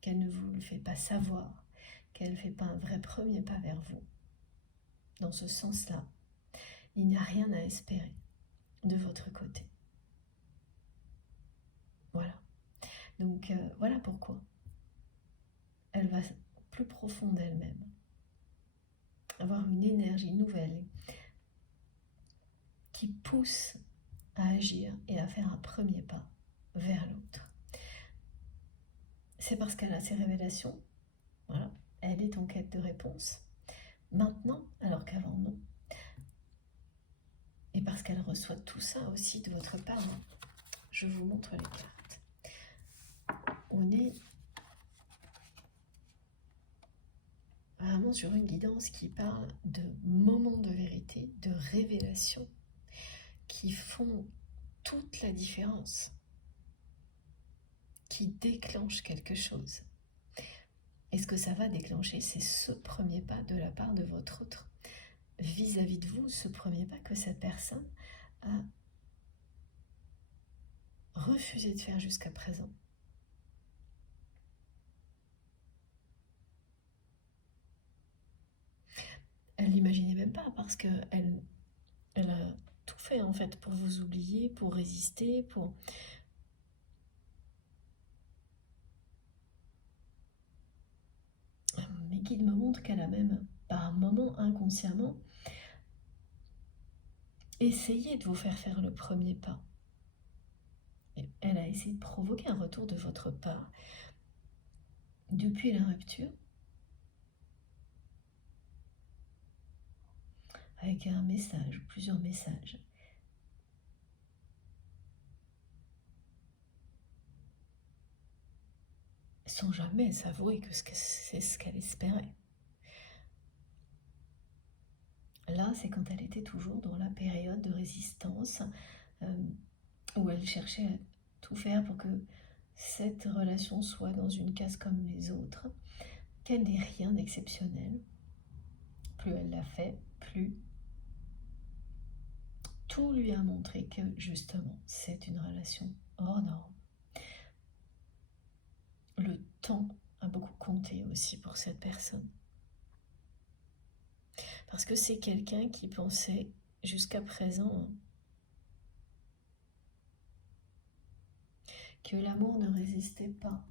qu'elle ne vous le fait pas savoir, qu'elle ne fait pas un vrai premier pas vers vous, dans ce sens-là, il n'y a rien à espérer de votre côté. Voilà. Donc voilà pourquoi elle va plus profond d'elle-même, avoir une énergie nouvelle qui pousse à agir et à faire un premier pas vers l'autre. C'est parce qu'elle a ces révélations, voilà, elle est en quête de réponse, maintenant, alors qu'avant non. Et parce qu'elle reçoit tout ça aussi de votre part. Je vous montre les cartes. On est vraiment sur une guidance qui parle de moments de vérité, de révélation, qui font toute la différence, qui déclenchent quelque chose. Et ce que ça va déclencher, c'est ce premier pas de la part de votre autre vis-à-vis de vous, ce premier pas que cette personne a refusé de faire jusqu'à présent. Elle l'imaginait même pas parce qu'elle a tout fait en fait pour vous oublier, pour résister, pour... Mes guides me montrent qu'elle a même, par moment inconsciemment, essayé de vous faire faire le premier pas. Et elle a essayé de provoquer un retour de votre part depuis la rupture, avec un message, plusieurs messages. Sans jamais s'avouer que c'est ce qu'elle espérait. Là, c'est quand elle était toujours dans la période de résistance, où elle cherchait à tout faire pour que cette relation soit dans une case comme les autres, qu'elle n'ait rien d'exceptionnel. Plus elle l'a fait, plus tout lui a montré que justement, c'est une relation hors norme. Le temps a beaucoup compté aussi pour cette personne. Parce que c'est quelqu'un qui pensait jusqu'à présent que l'amour ne résistait pas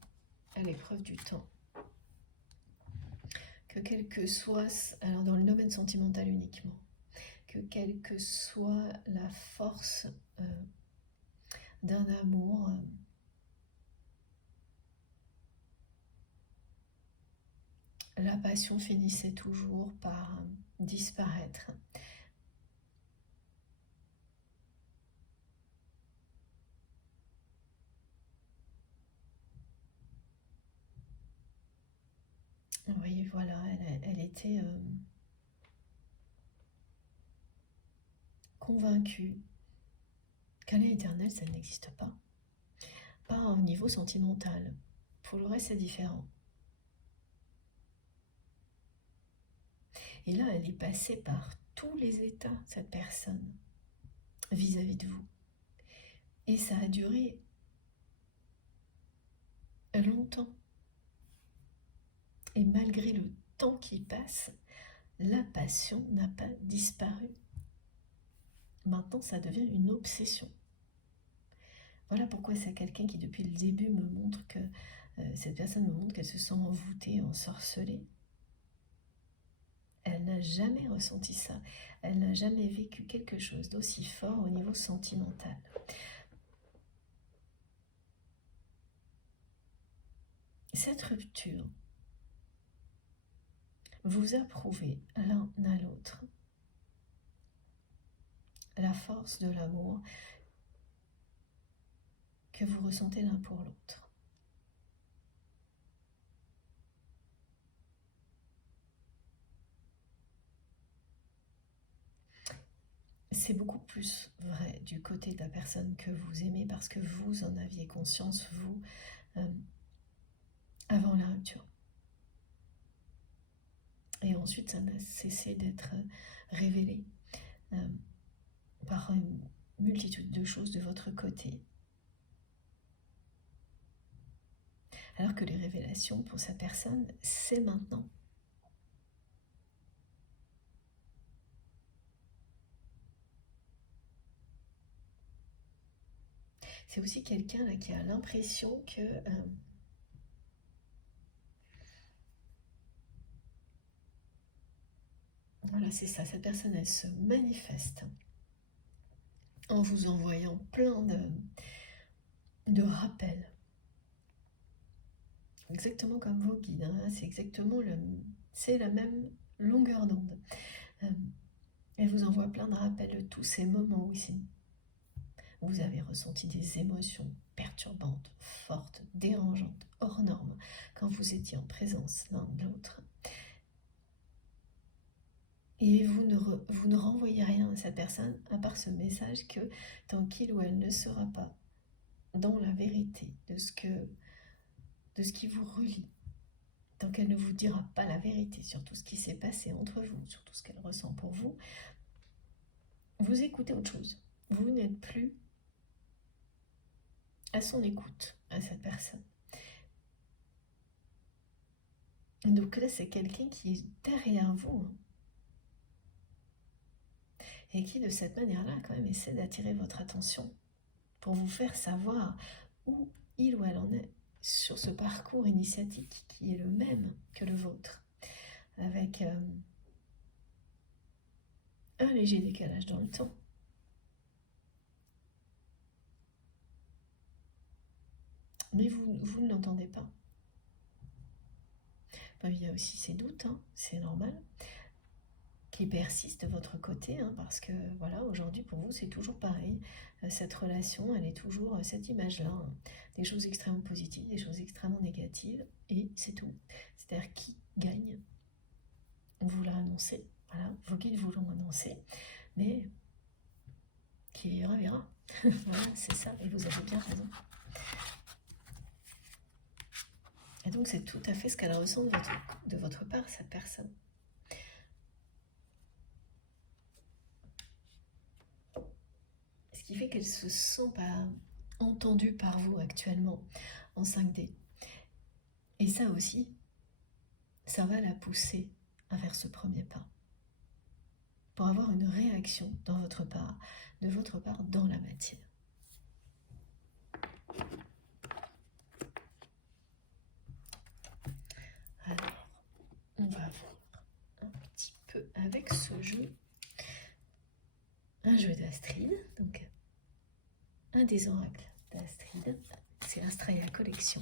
à l'épreuve du temps. Que quel que soit, alors dans le domaine sentimental uniquement, que quelle que soit la force d'un amour, la passion finissait toujours par disparaître. Vous voyez, voilà, elle était convaincue qu'un lien éternel, ça n'existe pas. Pas au niveau sentimental. Pour le reste, c'est différent. Et là, elle est passée par tous les états, cette personne, vis-à-vis de vous. Et ça a duré longtemps. Et malgré le temps qui passe, la passion n'a pas disparu. Maintenant, ça devient une obsession. Voilà pourquoi c'est quelqu'un qui, depuis le début, me montre que cette personne me montre qu'elle se sent envoûtée, ensorcelée. Elle n'a jamais ressenti ça. Elle n'a jamais vécu quelque chose d'aussi fort au niveau sentimental. Cette rupture vous a prouvé l'un à l'autre la force de l'amour que vous ressentez l'un pour l'autre. C'est beaucoup plus vrai du côté de la personne que vous aimez parce que vous en aviez conscience, vous, avant la rupture. Et ensuite, ça n'a cessé d'être révélé par une multitude de choses de votre côté. Alors que les révélations pour cette personne, c'est maintenant. C'est aussi quelqu'un là qui a l'impression que voilà, c'est ça, cette personne, elle se manifeste en vous envoyant plein de rappels. Exactement comme vos guides, hein, c'est exactement c'est la même longueur d'onde. Elle vous envoie plein de rappels de tous ces moments aussi. Vous avez ressenti des émotions perturbantes, fortes, dérangeantes, hors normes, quand vous étiez en présence l'un de l'autre. Et vous ne renvoyez rien à cette personne à part ce message que tant qu'il ou elle ne sera pas dans la vérité de ce qui vous relie, tant qu'elle ne vous dira pas la vérité sur tout ce qui s'est passé entre vous, sur tout ce qu'elle ressent pour vous, vous écoutez autre chose. Vous n'êtes plus à son écoute, à cette personne. Donc là, c'est quelqu'un qui est derrière vous, hein, et qui, de cette manière-là, quand même, essaie d'attirer votre attention pour vous faire savoir où il ou elle en est sur ce parcours initiatique qui est le même que le vôtre, avec un léger décalage dans le temps. Mais vous ne l'entendez pas. Ben, il y a aussi ces doutes, hein, c'est normal, qui persistent de votre côté, hein, parce que voilà, aujourd'hui pour vous c'est toujours pareil, cette relation, elle est toujours cette image-là, hein, des choses extrêmement positives, des choses extrêmement négatives, et c'est tout. C'est-à-dire qui gagne, on vous l'a annoncé, voilà, vos guides vous l'ont annoncé, mais qui verra, verra. Voilà, c'est ça, et vous avez bien raison. Et donc c'est tout à fait ce qu'elle ressent de votre part, cette personne. Ce qui fait qu'elle se sent pas entendue par vous actuellement en 5D. Et ça aussi, ça va la pousser à faire ce premier pas. Pour avoir une réaction de votre part dans la matière. Alors, on va voir un petit peu avec ce jeu. Un jeu d'Astrid, donc un des oracles d'Astrid, c'est l'Astraya Collection.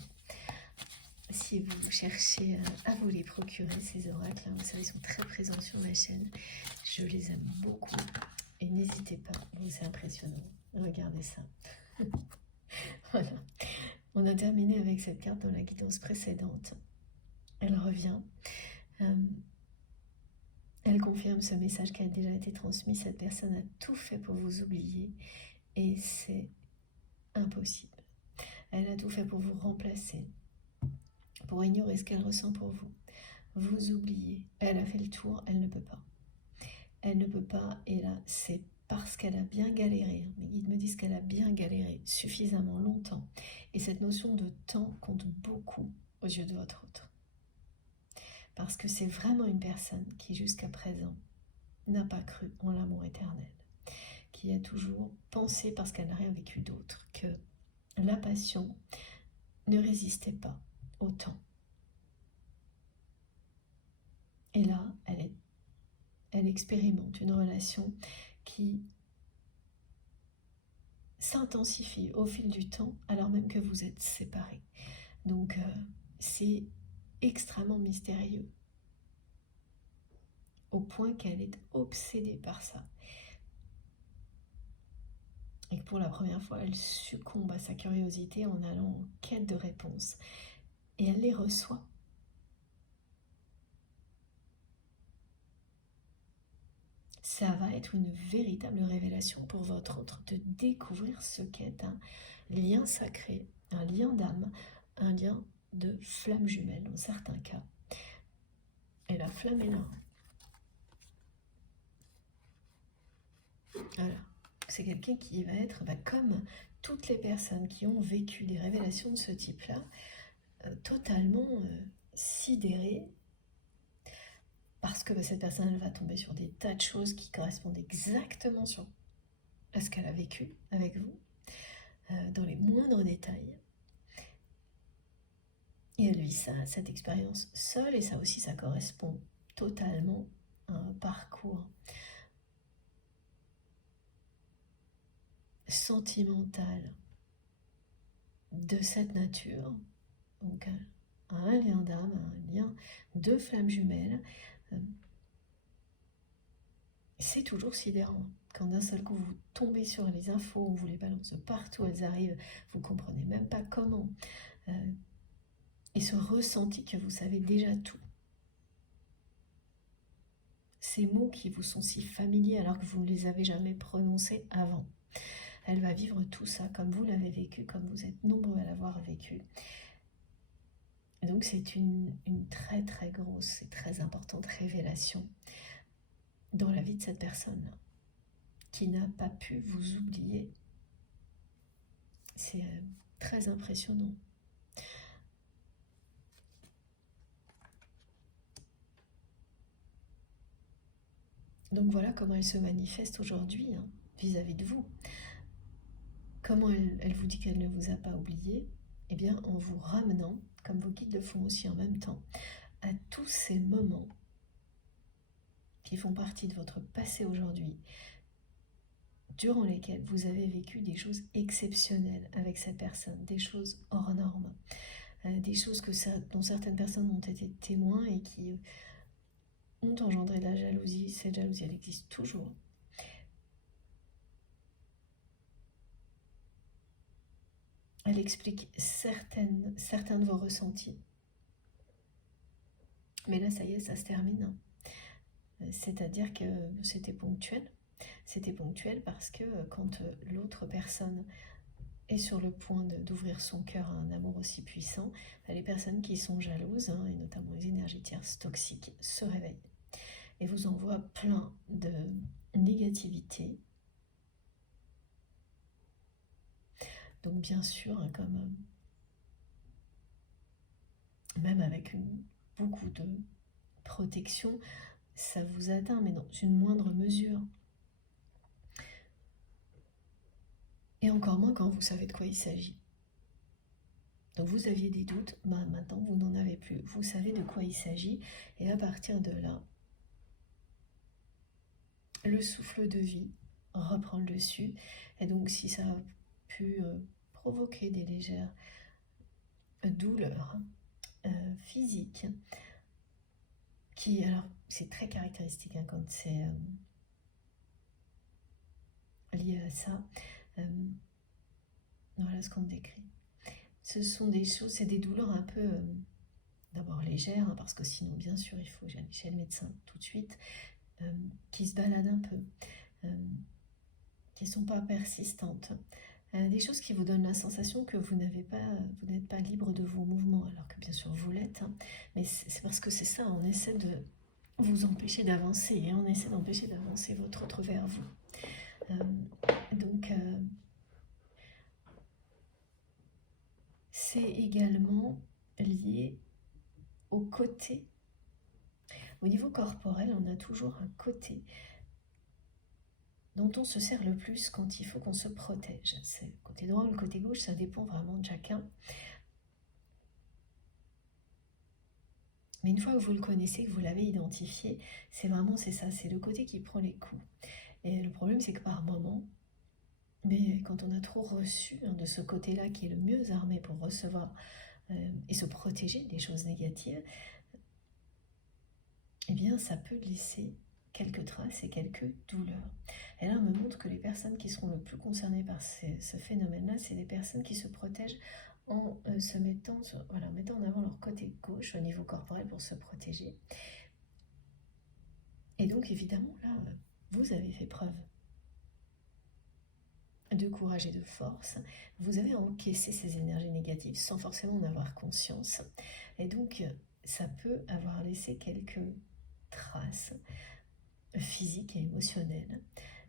Si vous cherchez à vous les procurer, ces oracles, vous savez, ils sont très présents sur ma chaîne. Je les aime beaucoup. Et n'hésitez pas, c'est impressionnant. Regardez ça. Voilà. On a terminé avec cette carte dans la guidance précédente. Elle revient. Elle confirme ce message qui a déjà été transmis. Cette personne a tout fait pour vous oublier. Et c'est impossible. Elle a tout fait pour vous remplacer, pour ignorer ce qu'elle ressent pour vous. Vous oubliez. Elle a fait le tour, elle ne peut pas. Elle ne peut pas, et là, c'est parce qu'elle a bien galéré. Mes guides me disent qu'elle a bien galéré suffisamment longtemps. Et cette notion de temps compte beaucoup aux yeux de votre autre. Parce que c'est vraiment une personne qui, jusqu'à présent, n'a pas cru en l'amour éternel. Qui a toujours pensé, parce qu'elle n'a rien vécu d'autre, que la passion ne résistait pas au temps. Et là, elle expérimente une relation qui s'intensifie au fil du temps, alors même que vous êtes séparés. Donc, c'est extrêmement mystérieux, au point qu'elle est obsédée par ça. Et que pour la première fois, elle succombe à sa curiosité en allant en quête de réponses. Et elle les reçoit. Ça va être une véritable révélation pour votre autre de découvrir ce qu'est un lien sacré, un lien d'âme, un lien de flamme jumelle dans certains cas. Et la flamme est là. Voilà. C'est quelqu'un qui va être, comme toutes les personnes qui ont vécu des révélations de ce type-là, totalement sidérée, parce que cette personne elle va tomber sur des tas de choses qui correspondent exactement à ce qu'elle a vécu avec vous, dans les moindres détails. Et elle vit cette expérience seule, et ça aussi, ça correspond totalement à un parcours sentimental de cette nature, donc un lien d'âme, un lien de flamme jumelle. C'est toujours sidérant quand d'un seul coup vous tombez sur les infos, on vous les balance partout, elles arrivent, vous comprenez même pas comment, et ce ressenti que vous savez déjà tout. ces mots qui vous sont si familiers alors que vous ne les avez jamais prononcés avant. Elle va vivre tout ça comme vous l'avez vécu, comme vous êtes nombreux à l'avoir vécu. Donc c'est une très très grosse et très importante révélation dans la vie de cette personne qui n'a pas pu vous oublier. C'est très impressionnant. Donc voilà comment elle se manifeste aujourd'hui vis-à-vis de vous. Comment elle vous dit qu'elle ne vous a pas oublié? Eh bien en vous ramenant, comme vos guides le font aussi en même temps, à tous ces moments qui font partie de votre passé aujourd'hui, durant lesquels vous avez vécu des choses exceptionnelles avec cette personne, des choses hors normes, des choses dont certaines personnes ont été témoins et qui ont engendré de la jalousie. Cette jalousie, elle existe toujours. Elle explique certains de vos ressentis. Mais là, ça y est, ça se termine. C'est-à-dire que c'était ponctuel. C'était ponctuel parce que quand l'autre personne est sur le point d'ouvrir son cœur à un amour aussi puissant, les personnes qui sont jalouses, et notamment les énergies tierces toxiques, se réveillent et vous envoient plein de négativité. Donc bien sûr, comme même avec beaucoup de protection, ça vous atteint, mais dans une moindre mesure. Et encore moins quand vous savez de quoi il s'agit. Donc vous aviez des doutes, maintenant vous n'en avez plus. Vous savez de quoi il s'agit, et à partir de là, le souffle de vie reprend le dessus. Et donc si ça a pu provoquer des légères douleurs physiques, qui, alors c'est très caractéristique quand c'est lié à ça, voilà ce qu'on me décrit. Ce sont des choses, c'est des douleurs un peu d'abord légères, parce que sinon bien sûr il faut aller chez le médecin tout de suite, qui se baladent un peu, qui ne sont pas persistantes, des choses qui vous donnent la sensation que vous n'êtes pas libre de vos mouvements, alors que bien sûr vous l'êtes, mais c'est parce que c'est ça, on essaie de vous empêcher d'avancer, et on essaie d'empêcher d'avancer votre autre vers vous. Donc c'est également lié au côté. Au niveau corporel, on a toujours un côté dont on se sert le plus quand il faut qu'on se protège. C'est le côté droit ou le côté gauche, ça dépend vraiment de chacun. Mais une fois que vous le connaissez, que vous l'avez identifié, c'est ça, c'est le côté qui prend les coups. Et le problème, c'est que par moment, mais quand on a trop reçu de ce côté-là, qui est le mieux armé pour recevoir et se protéger des choses négatives, eh bien ça peut laisser quelques traces et quelques douleurs. Et là, on me montre que les personnes qui seront le plus concernées par ce phénomène-là, c'est les personnes qui se protègent en se mettant en avant leur côté gauche au niveau corporel pour se protéger. Et donc, évidemment, là, vous avez fait preuve de courage et de force. Vous avez encaissé ces énergies négatives sans forcément en avoir conscience. Et donc, ça peut avoir laissé quelques traces physiques et émotionnelles.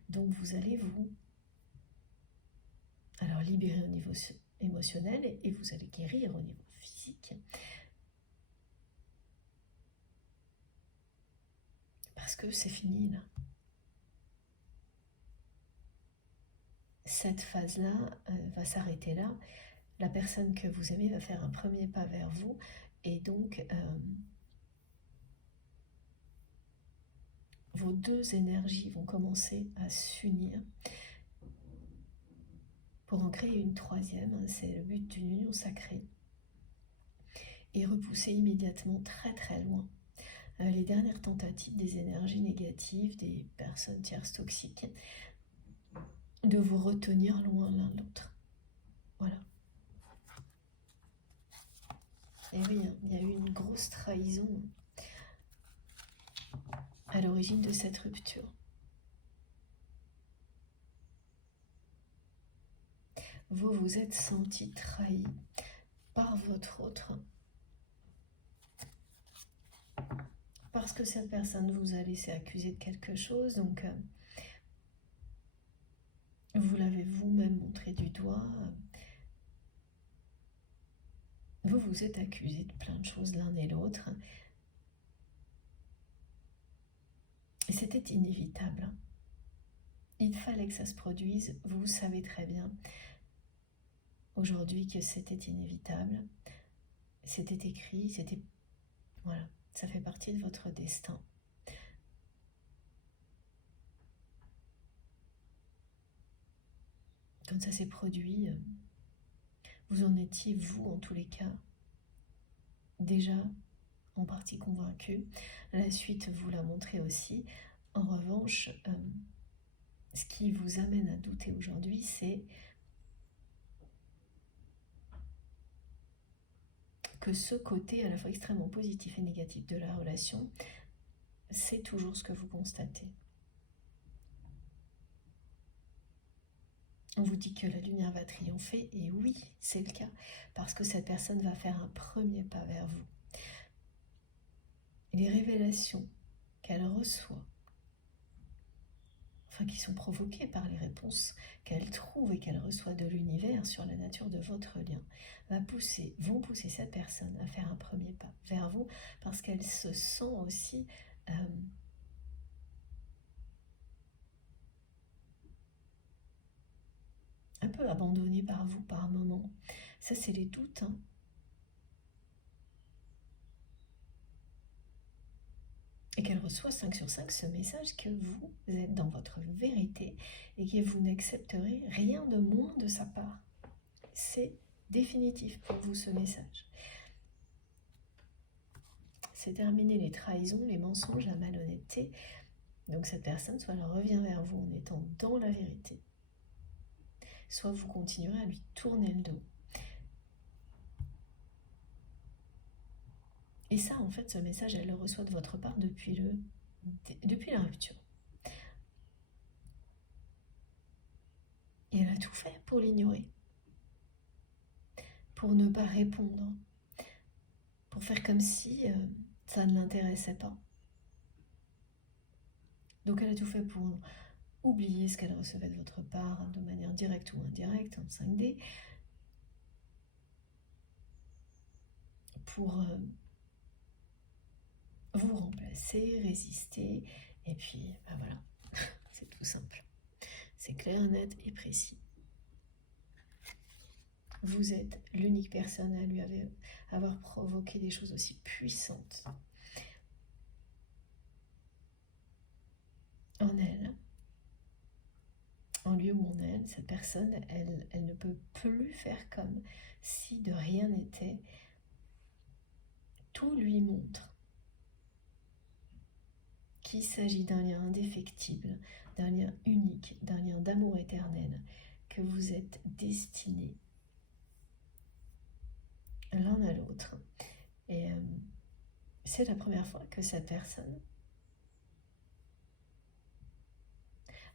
Donc, vous allez vous libérer au niveau émotionnel et vous allez guérir au niveau physique. Parce que c'est fini, là. Cette phase-là va s'arrêter là. La personne que vous aimez va faire un premier pas vers vous et donc vos deux énergies vont commencer à s'unir pour en créer une troisième. C'est le but d'une union sacrée et repousser immédiatement très très loin les dernières tentatives des énergies négatives, des personnes tierces toxiques, de vous retenir loin l'un de l'autre. Voilà. Et oui, il y a eu une grosse trahison. l'origine de cette rupture. Vous vous êtes senti trahi par votre autre. Parce que cette personne vous a laissé accuser de quelque chose, donc vous l'avez vous-même montré du doigt. Vous vous êtes accusé de plein de choses l'un et l'autre. Et c'était inévitable. Il fallait que ça se produise. Vous savez très bien aujourd'hui que c'était inévitable. C'était écrit, c'était... Voilà, ça fait partie de votre destin. Quand ça s'est produit, vous en étiez, vous, en tous les cas, déjà en partie convaincu. La suite vous l'a montré aussi. En revanche, ce qui vous amène à douter aujourd'hui, c'est que ce côté à la fois extrêmement positif et négatif de la relation, c'est toujours ce que vous constatez. On vous dit que la lumière va triompher, et oui, c'est le cas, parce que cette personne va faire un premier pas vers vous. Les révélations qu'elle reçoit, enfin qui sont provoquées par les réponses qu'elle trouve et qu'elle reçoit de l'univers sur la nature de votre lien, vont pousser cette personne à faire un premier pas vers vous, parce qu'elle se sent aussi un peu abandonnée par vous par moment. Ça, c'est les doutes, hein. Et qu'elle reçoit 5 sur 5 ce message que vous êtes dans votre vérité et que vous n'accepterez rien de moins de sa part. C'est définitif pour vous ce message. C'est terminé les trahisons, les mensonges, la malhonnêteté. Donc cette personne, soit elle revient vers vous en étant dans la vérité, soit vous continuerez à lui tourner le dos. Et ça, en fait, ce message, elle le reçoit de votre part depuis la rupture. Et elle a tout fait pour l'ignorer, pour ne pas répondre, pour faire comme si ça ne l'intéressait pas. Donc elle a tout fait pour oublier ce qu'elle recevait de votre part de manière directe ou indirecte en 5D, pour vous remplacer, résister, et puis ben voilà, c'est tout simple. C'est clair, net et précis. Vous êtes l'unique personne à lui avoir provoqué des choses aussi puissantes en elle, en lui ou en elle. Cette personne, elle ne peut plus faire comme si de rien n'était. Tout lui montre qu'il s'agit d'un lien indéfectible, d'un lien unique, d'un lien d'amour éternel, que vous êtes destinés l'un à l'autre. Et c'est la première fois que cette personne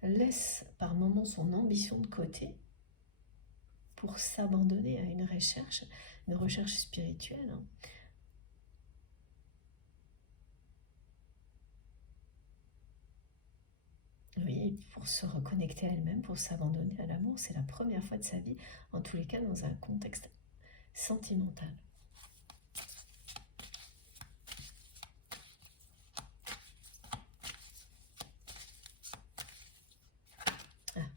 laisse par moments son ambition de côté pour s'abandonner à une recherche spirituelle. Oui, pour se reconnecter à elle-même, pour s'abandonner à l'amour. C'est la première fois de sa vie, en tous les cas dans un contexte sentimental. Ah,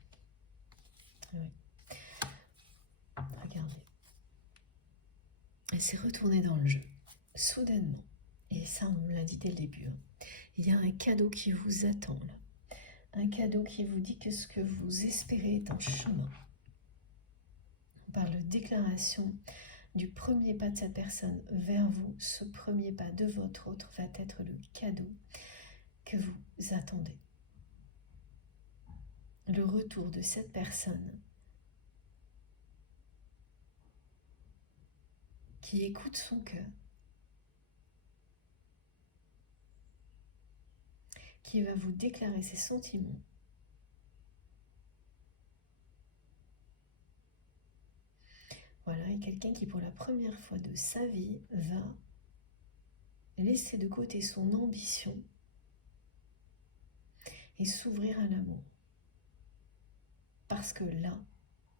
oui. Regardez. Elle s'est retournée dans le jeu, soudainement. Et ça, on me l'a dit dès le début. Il y a un cadeau qui vous attend là. Un cadeau qui vous dit que ce que vous espérez est en chemin. On parle de déclaration du premier pas de cette personne vers vous. Ce premier pas de votre autre va être le cadeau que vous attendez. Le retour de cette personne qui écoute son cœur, qui va vous déclarer ses sentiments. Voilà, et quelqu'un qui pour la première fois de sa vie va laisser de côté son ambition et s'ouvrir à l'amour. Parce que là,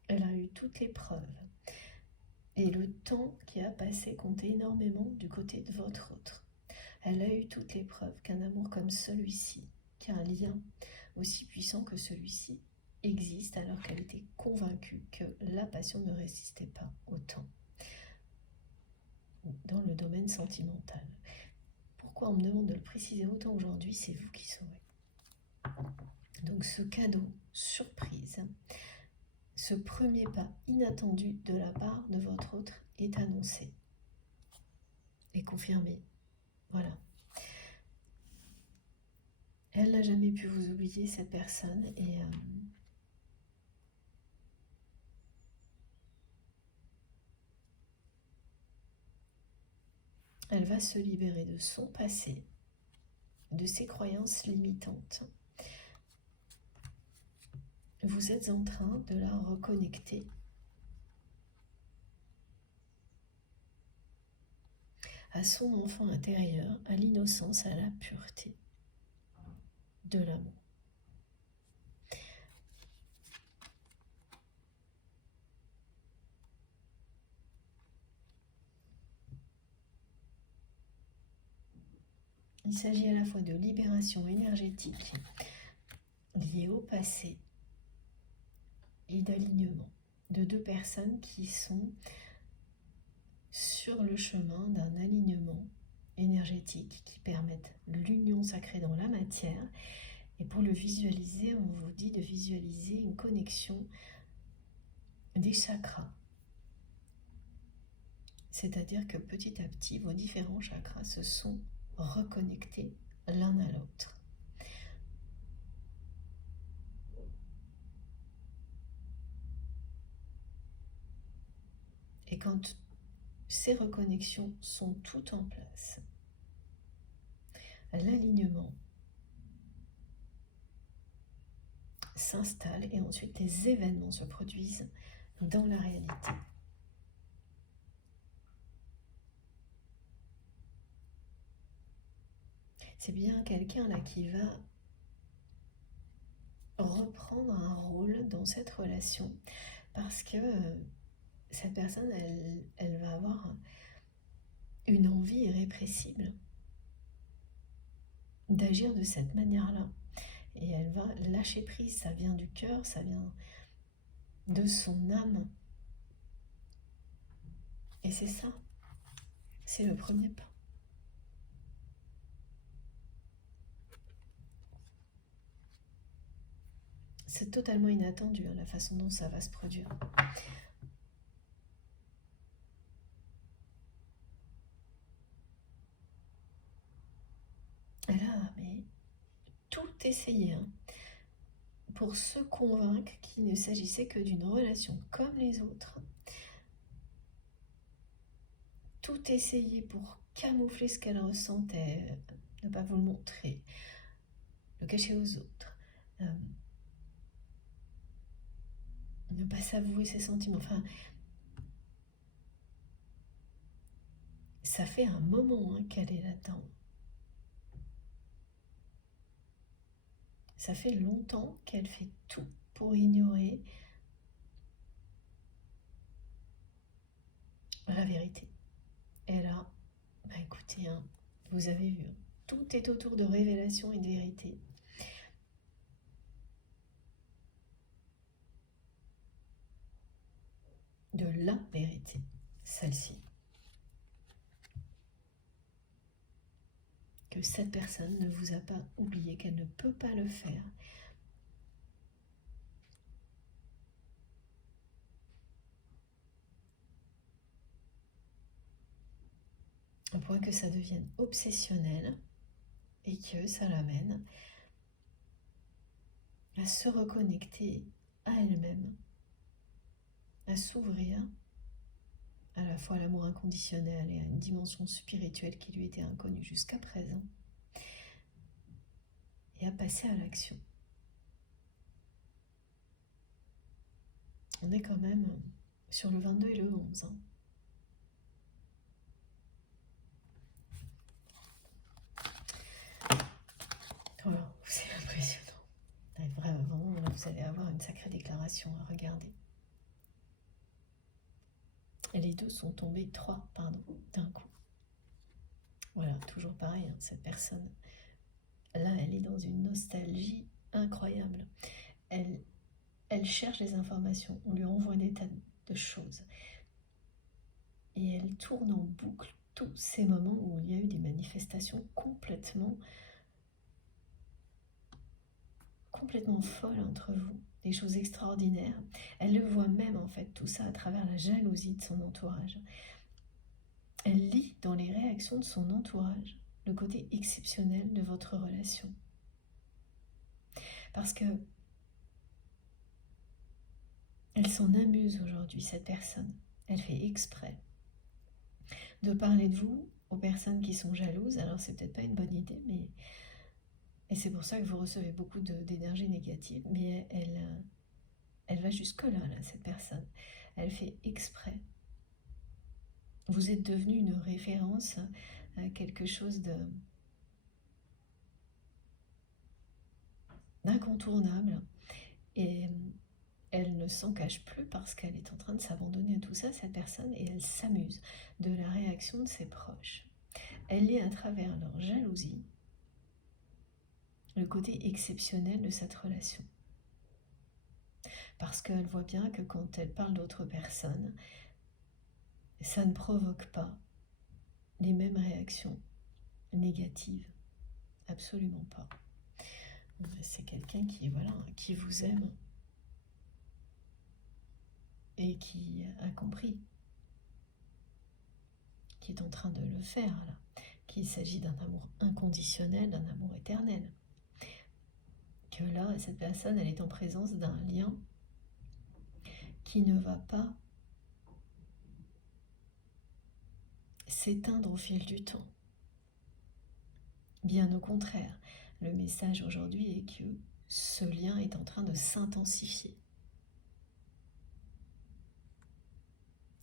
elle a eu toutes les preuves. Et le temps qui a passé comptait énormément du côté de votre autre. Elle a eu toutes les preuves qu'un amour comme celui-ci, qu'un lien aussi puissant que celui-ci existe, alors qu'elle était convaincue que la passion ne résistait pas au temps dans le domaine sentimental. Pourquoi on me demande de le préciser autant aujourd'hui? C'est vous qui saurez. Donc ce cadeau surprise, ce premier pas inattendu de la part de votre autre est annoncé et confirmé. Voilà. Elle n'a jamais pu vous oublier, cette personne, et elle va se libérer de son passé, de ses croyances limitantes. Vous êtes en train de la reconnecter à son enfant intérieur, à l'innocence, à la pureté de l'amour. Il s'agit à la fois de libération énergétique liée au passé et d'alignement de deux personnes qui sont sur le chemin d'un alignement énergétique qui permettent l'union sacrée dans la matière. Et pour le visualiser, on vous dit de visualiser une connexion des chakras. C'est-à-dire que petit à petit, vos différents chakras se sont reconnectés l'un à l'autre. Et quand ces reconnexions sont toutes en place, l'alignement s'installe et ensuite les événements se produisent dans la réalité. C'est bien quelqu'un là qui va reprendre un rôle dans cette relation parce que cette personne, elle va avoir une envie irrépressible d'agir de cette manière-là. Et elle va lâcher prise, ça vient du cœur, ça vient de son âme. Et c'est ça, c'est le premier pas. C'est totalement inattendu, hein, la façon dont ça va se produire. Elle a mais tout essayé hein, pour se convaincre qu'il ne s'agissait que d'une relation comme les autres. Tout essayé pour camoufler ce qu'elle ressentait, ne pas vous le montrer, le cacher aux autres, ne pas s'avouer ses sentiments. Enfin, ça fait un moment hein, qu'elle est là-dedans. Ça fait longtemps qu'elle fait tout pour ignorer la vérité. Et là, bah écoutez, hein, vous avez vu, tout est autour de révélation et de vérité. De la vérité, celle-ci. Que cette personne ne vous a pas oublié, qu'elle ne peut pas le faire. Au point que ça devienne obsessionnel et que ça l'amène à se reconnecter à elle-même, à s'ouvrir à la fois à l'amour inconditionnel et à une dimension spirituelle qui lui était inconnue jusqu'à présent. et à passer à l'action. On est quand même sur le 22 et le 11. Hein. Voilà, c'est impressionnant. Vraiment, là, vous allez avoir une sacrée déclaration à regarder. Et les deux sont tombés, d'un coup. Voilà, toujours pareil, hein, cette personne, là, elle est dans une nostalgie incroyable. Elle cherche des informations, on lui envoie des tas de choses. Et elle tourne en boucle tous ces moments où il y a eu des manifestations complètement folles entre vous, des choses extraordinaires. Elle le voit même en fait tout ça à travers la jalousie de son entourage. Elle lit dans les réactions de son entourage le côté exceptionnel de votre relation. Parce que elle s'en amuse aujourd'hui, cette personne. Elle fait exprès de parler de vous aux personnes qui sont jalouses. Alors c'est peut-être pas une bonne idée, mais et c'est pour ça que vous recevez beaucoup d'énergie négative, mais elle va jusque-là, cette personne. Elle fait exprès. Vous êtes devenu une référence, quelque chose d'incontournable. Et elle ne s'en cache plus parce qu'elle est en train de s'abandonner à tout ça, cette personne, et elle s'amuse de la réaction de ses proches. Elle lit à travers leur jalousie le côté exceptionnel de cette relation. Parce qu'elle voit bien que quand elle parle d'autres personnes, ça ne provoque pas les mêmes réactions négatives. Absolument pas. C'est quelqu'un qui vous aime et qui a compris, qui est en train de le faire là, qu'il s'agit d'un amour inconditionnel, d'un amour éternel. Que là, cette personne, elle est en présence d'un lien qui ne va pas s'éteindre au fil du temps. Bien au contraire, le message aujourd'hui est que ce lien est en train de s'intensifier.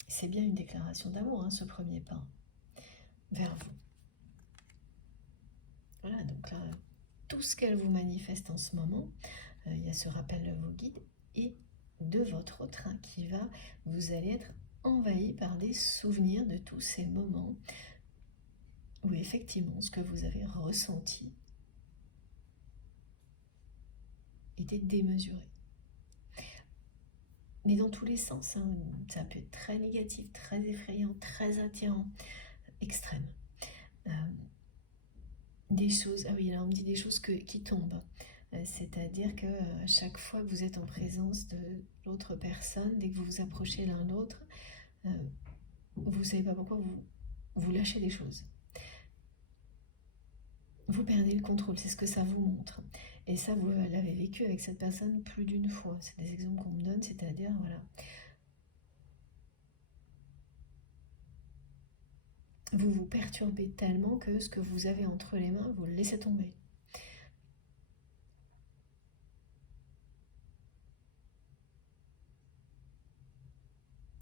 C'est bien une déclaration d'amour, hein, ce premier pas vers vous. Voilà, donc là, tout ce qu'elle vous manifeste en ce moment, il y a ce rappel de vos guides et de votre train qui va, vous allez être envahi par des souvenirs de tous ces moments où effectivement ce que vous avez ressenti était démesuré. Mais dans tous les sens, hein, ça peut être très négatif, très effrayant, très attirant, extrême. Des choses, ah oui, là on me dit des choses qui tombent. C'est-à-dire que à chaque fois que vous êtes en présence de l'autre personne, dès que vous vous approchez l'un l'autre, vous ne savez pas pourquoi vous lâchez des choses. Vous perdez le contrôle, c'est ce que ça vous montre. Et ça, vous l'avez vécu avec cette personne plus d'une fois. C'est des exemples qu'on me donne, c'est-à-dire, voilà. Vous vous perturbez tellement que ce que vous avez entre les mains, vous le laissez tomber.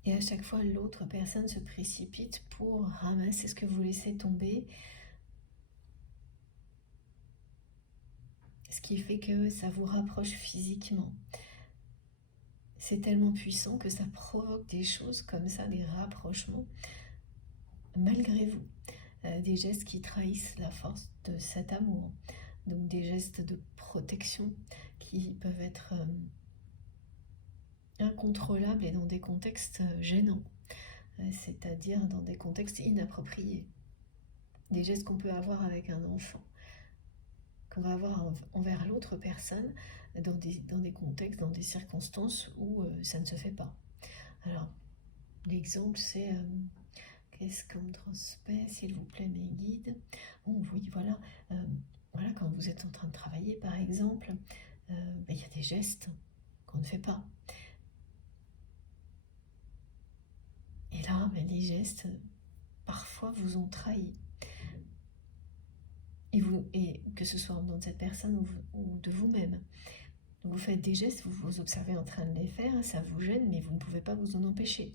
Et à chaque fois, l'autre personne se précipite pour ramasser ce que vous laissez tomber. Ce qui fait que ça vous rapproche physiquement. C'est tellement puissant que ça provoque des choses comme ça, des rapprochements, malgré vous. Des gestes qui trahissent la force de cet amour. Donc des gestes de protection qui peuvent être incontrôlables et dans des contextes gênants, c'est-à-dire dans des contextes inappropriés. Des gestes qu'on peut avoir avec un enfant, qu'on va avoir envers l'autre personne dans des contextes, dans des circonstances où ça ne se fait pas. Alors, l'exemple c'est qu'est-ce qu'on me transmet, s'il vous plaît, mes guides? Oh oui, voilà, voilà, quand vous êtes en train de travailler, par exemple, il y a des gestes qu'on ne fait pas. Et là, les gestes, parfois, vous ont trahi. et que ce soit dans cette personne ou de vous-même. Vous faites des gestes, vous vous observez en train de les faire, ça vous gêne, mais vous ne pouvez pas vous en empêcher.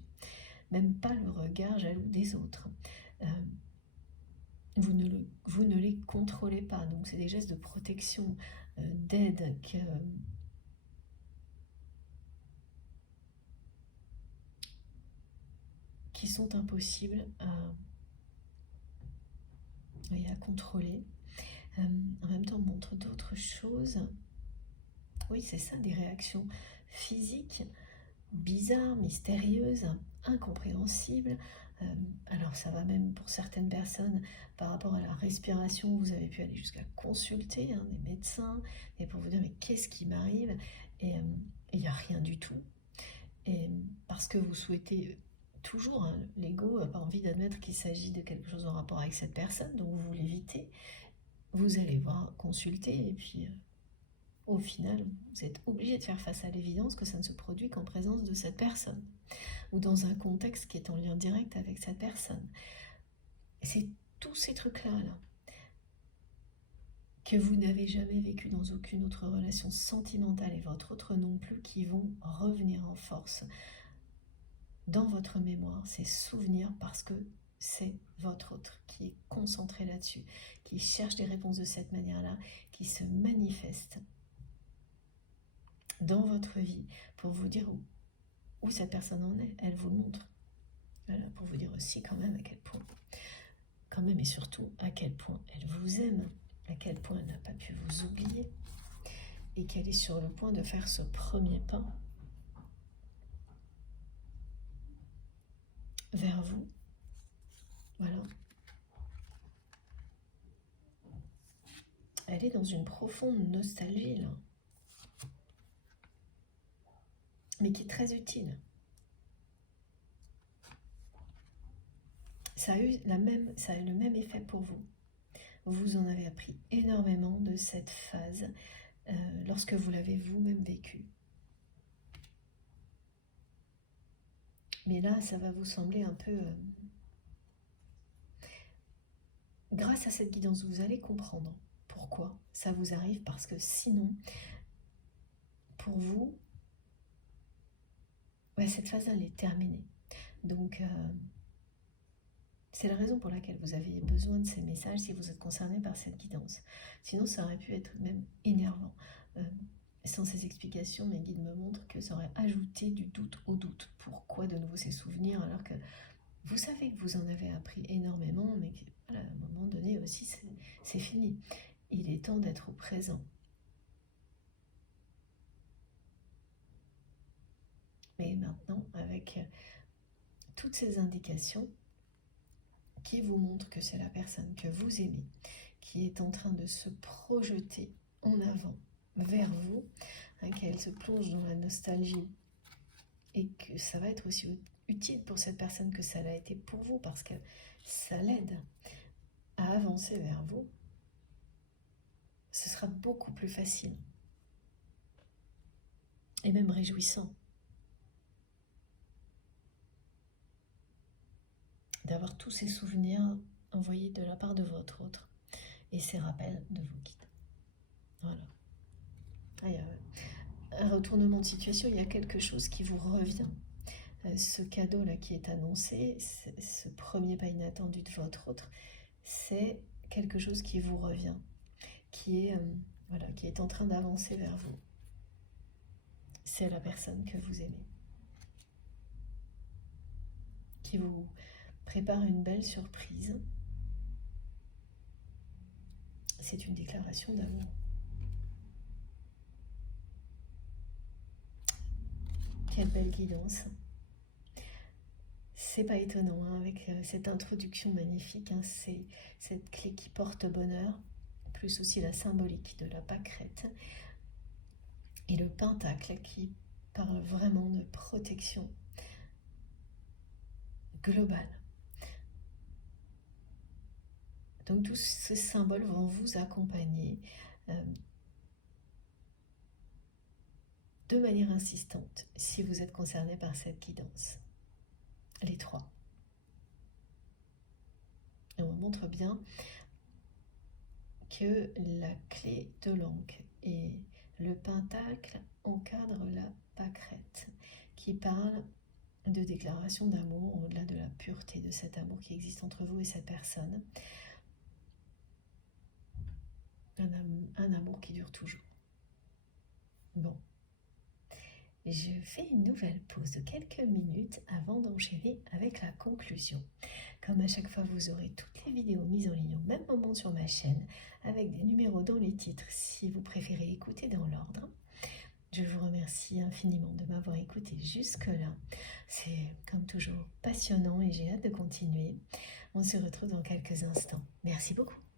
Même pas le regard jaloux des autres. Vous ne les contrôlez pas. Donc c'est des gestes de protection, d'aide, qui sont impossibles à contrôler. En même temps, on montre d'autres choses. Oui, c'est ça, des réactions physiques bizarres, mystérieuses, incompréhensibles. Alors ça va même pour certaines personnes par rapport à la respiration, vous avez pu aller jusqu'à consulter des médecins et pour vous dire mais qu'est-ce qui m'arrive, et il n'y a rien du tout, et parce que vous souhaitez toujours, l'ego n'a pas envie d'admettre qu'il s'agit de quelque chose en rapport avec cette personne, donc vous l'évitez, vous allez voir, consulter, et puis au final vous êtes obligé de faire face à l'évidence que ça ne se produit qu'en présence de cette personne ou dans un contexte qui est en lien direct avec cette personne. C'est tous ces trucs-là que vous n'avez jamais vécu dans aucune autre relation sentimentale et votre autre non plus, qui vont revenir en force dans votre mémoire, ces souvenirs, parce que c'est votre autre qui est concentré là-dessus, qui cherche des réponses de cette manière-là, qui se manifeste dans votre vie pour vous dire où cette personne en est. Elle vous le montre. Voilà, pour vous dire aussi quand même à quel point, quand même et surtout à quel point elle vous aime, à quel point elle n'a pas pu vous oublier, et qu'elle est sur le point de faire ce premier pas vers vous. Voilà. Elle est dans une profonde nostalgie là, mais qui est très utile. Ça a eu le même effet pour vous. Vous en avez appris énormément de cette phase lorsque vous l'avez vous-même vécue. Mais là, ça va vous sembler un peu... grâce à cette guidance, vous allez comprendre pourquoi ça vous arrive, parce que sinon, pour vous, cette phase, elle est terminée. Donc, c'est la raison pour laquelle vous avez besoin de ces messages si vous êtes concerné par cette guidance. Sinon, ça aurait pu être même énervant. Sans ces explications, mes guides me montrent que ça aurait ajouté du doute au doute. Pourquoi de nouveau ces souvenirs, alors que vous savez que vous en avez appris énormément, mais qu'à un moment donné aussi, c'est fini. Il est temps d'être au présent. Mais maintenant, avec toutes ces indications qui vous montrent que c'est la personne que vous aimez, qui est en train de se projeter en avant vers vous, qu'elle se plonge dans la nostalgie, et que ça va être aussi utile pour cette personne que ça l'a été pour vous, parce que ça l'aide à avancer vers vous. Ce sera beaucoup plus facile et même réjouissant d'avoir tous ces souvenirs envoyés de la part de votre autre et ces rappels de vos guides. Voilà. Il y a un retournement de situation, il y a quelque chose qui vous revient. Ce cadeau-là qui est annoncé, ce premier pas inattendu de votre autre, c'est quelque chose qui vous revient, qui est en train d'avancer vers vous. C'est la personne que vous aimez, qui vous prépare une belle surprise. C'est une déclaration d'amour. Quelle belle guidance. C'est pas étonnant, avec cette introduction magnifique, c'est cette clé qui porte bonheur, plus aussi la symbolique de la pâquerette et le pentacle qui parle vraiment de protection globale. Donc tous ces symboles vont vous accompagner de manière insistante si vous êtes concerné par cette guidance. Les trois. Et on montre bien que la clé de l'encre et le pentacle encadrent la pâquerette, qui parle de déclaration d'amour, au-delà de la pureté de cet amour qui existe entre vous et cette personne. Un amour qui dure toujours. Bon. Je fais une nouvelle pause de quelques minutes avant d'enchaîner avec la conclusion. Comme à chaque fois, vous aurez toutes les vidéos mises en ligne au même moment sur ma chaîne, avec des numéros dans les titres si vous préférez écouter dans l'ordre. Je vous remercie infiniment de m'avoir écouté jusque-là. C'est comme toujours passionnant et j'ai hâte de continuer. On se retrouve dans quelques instants. Merci beaucoup.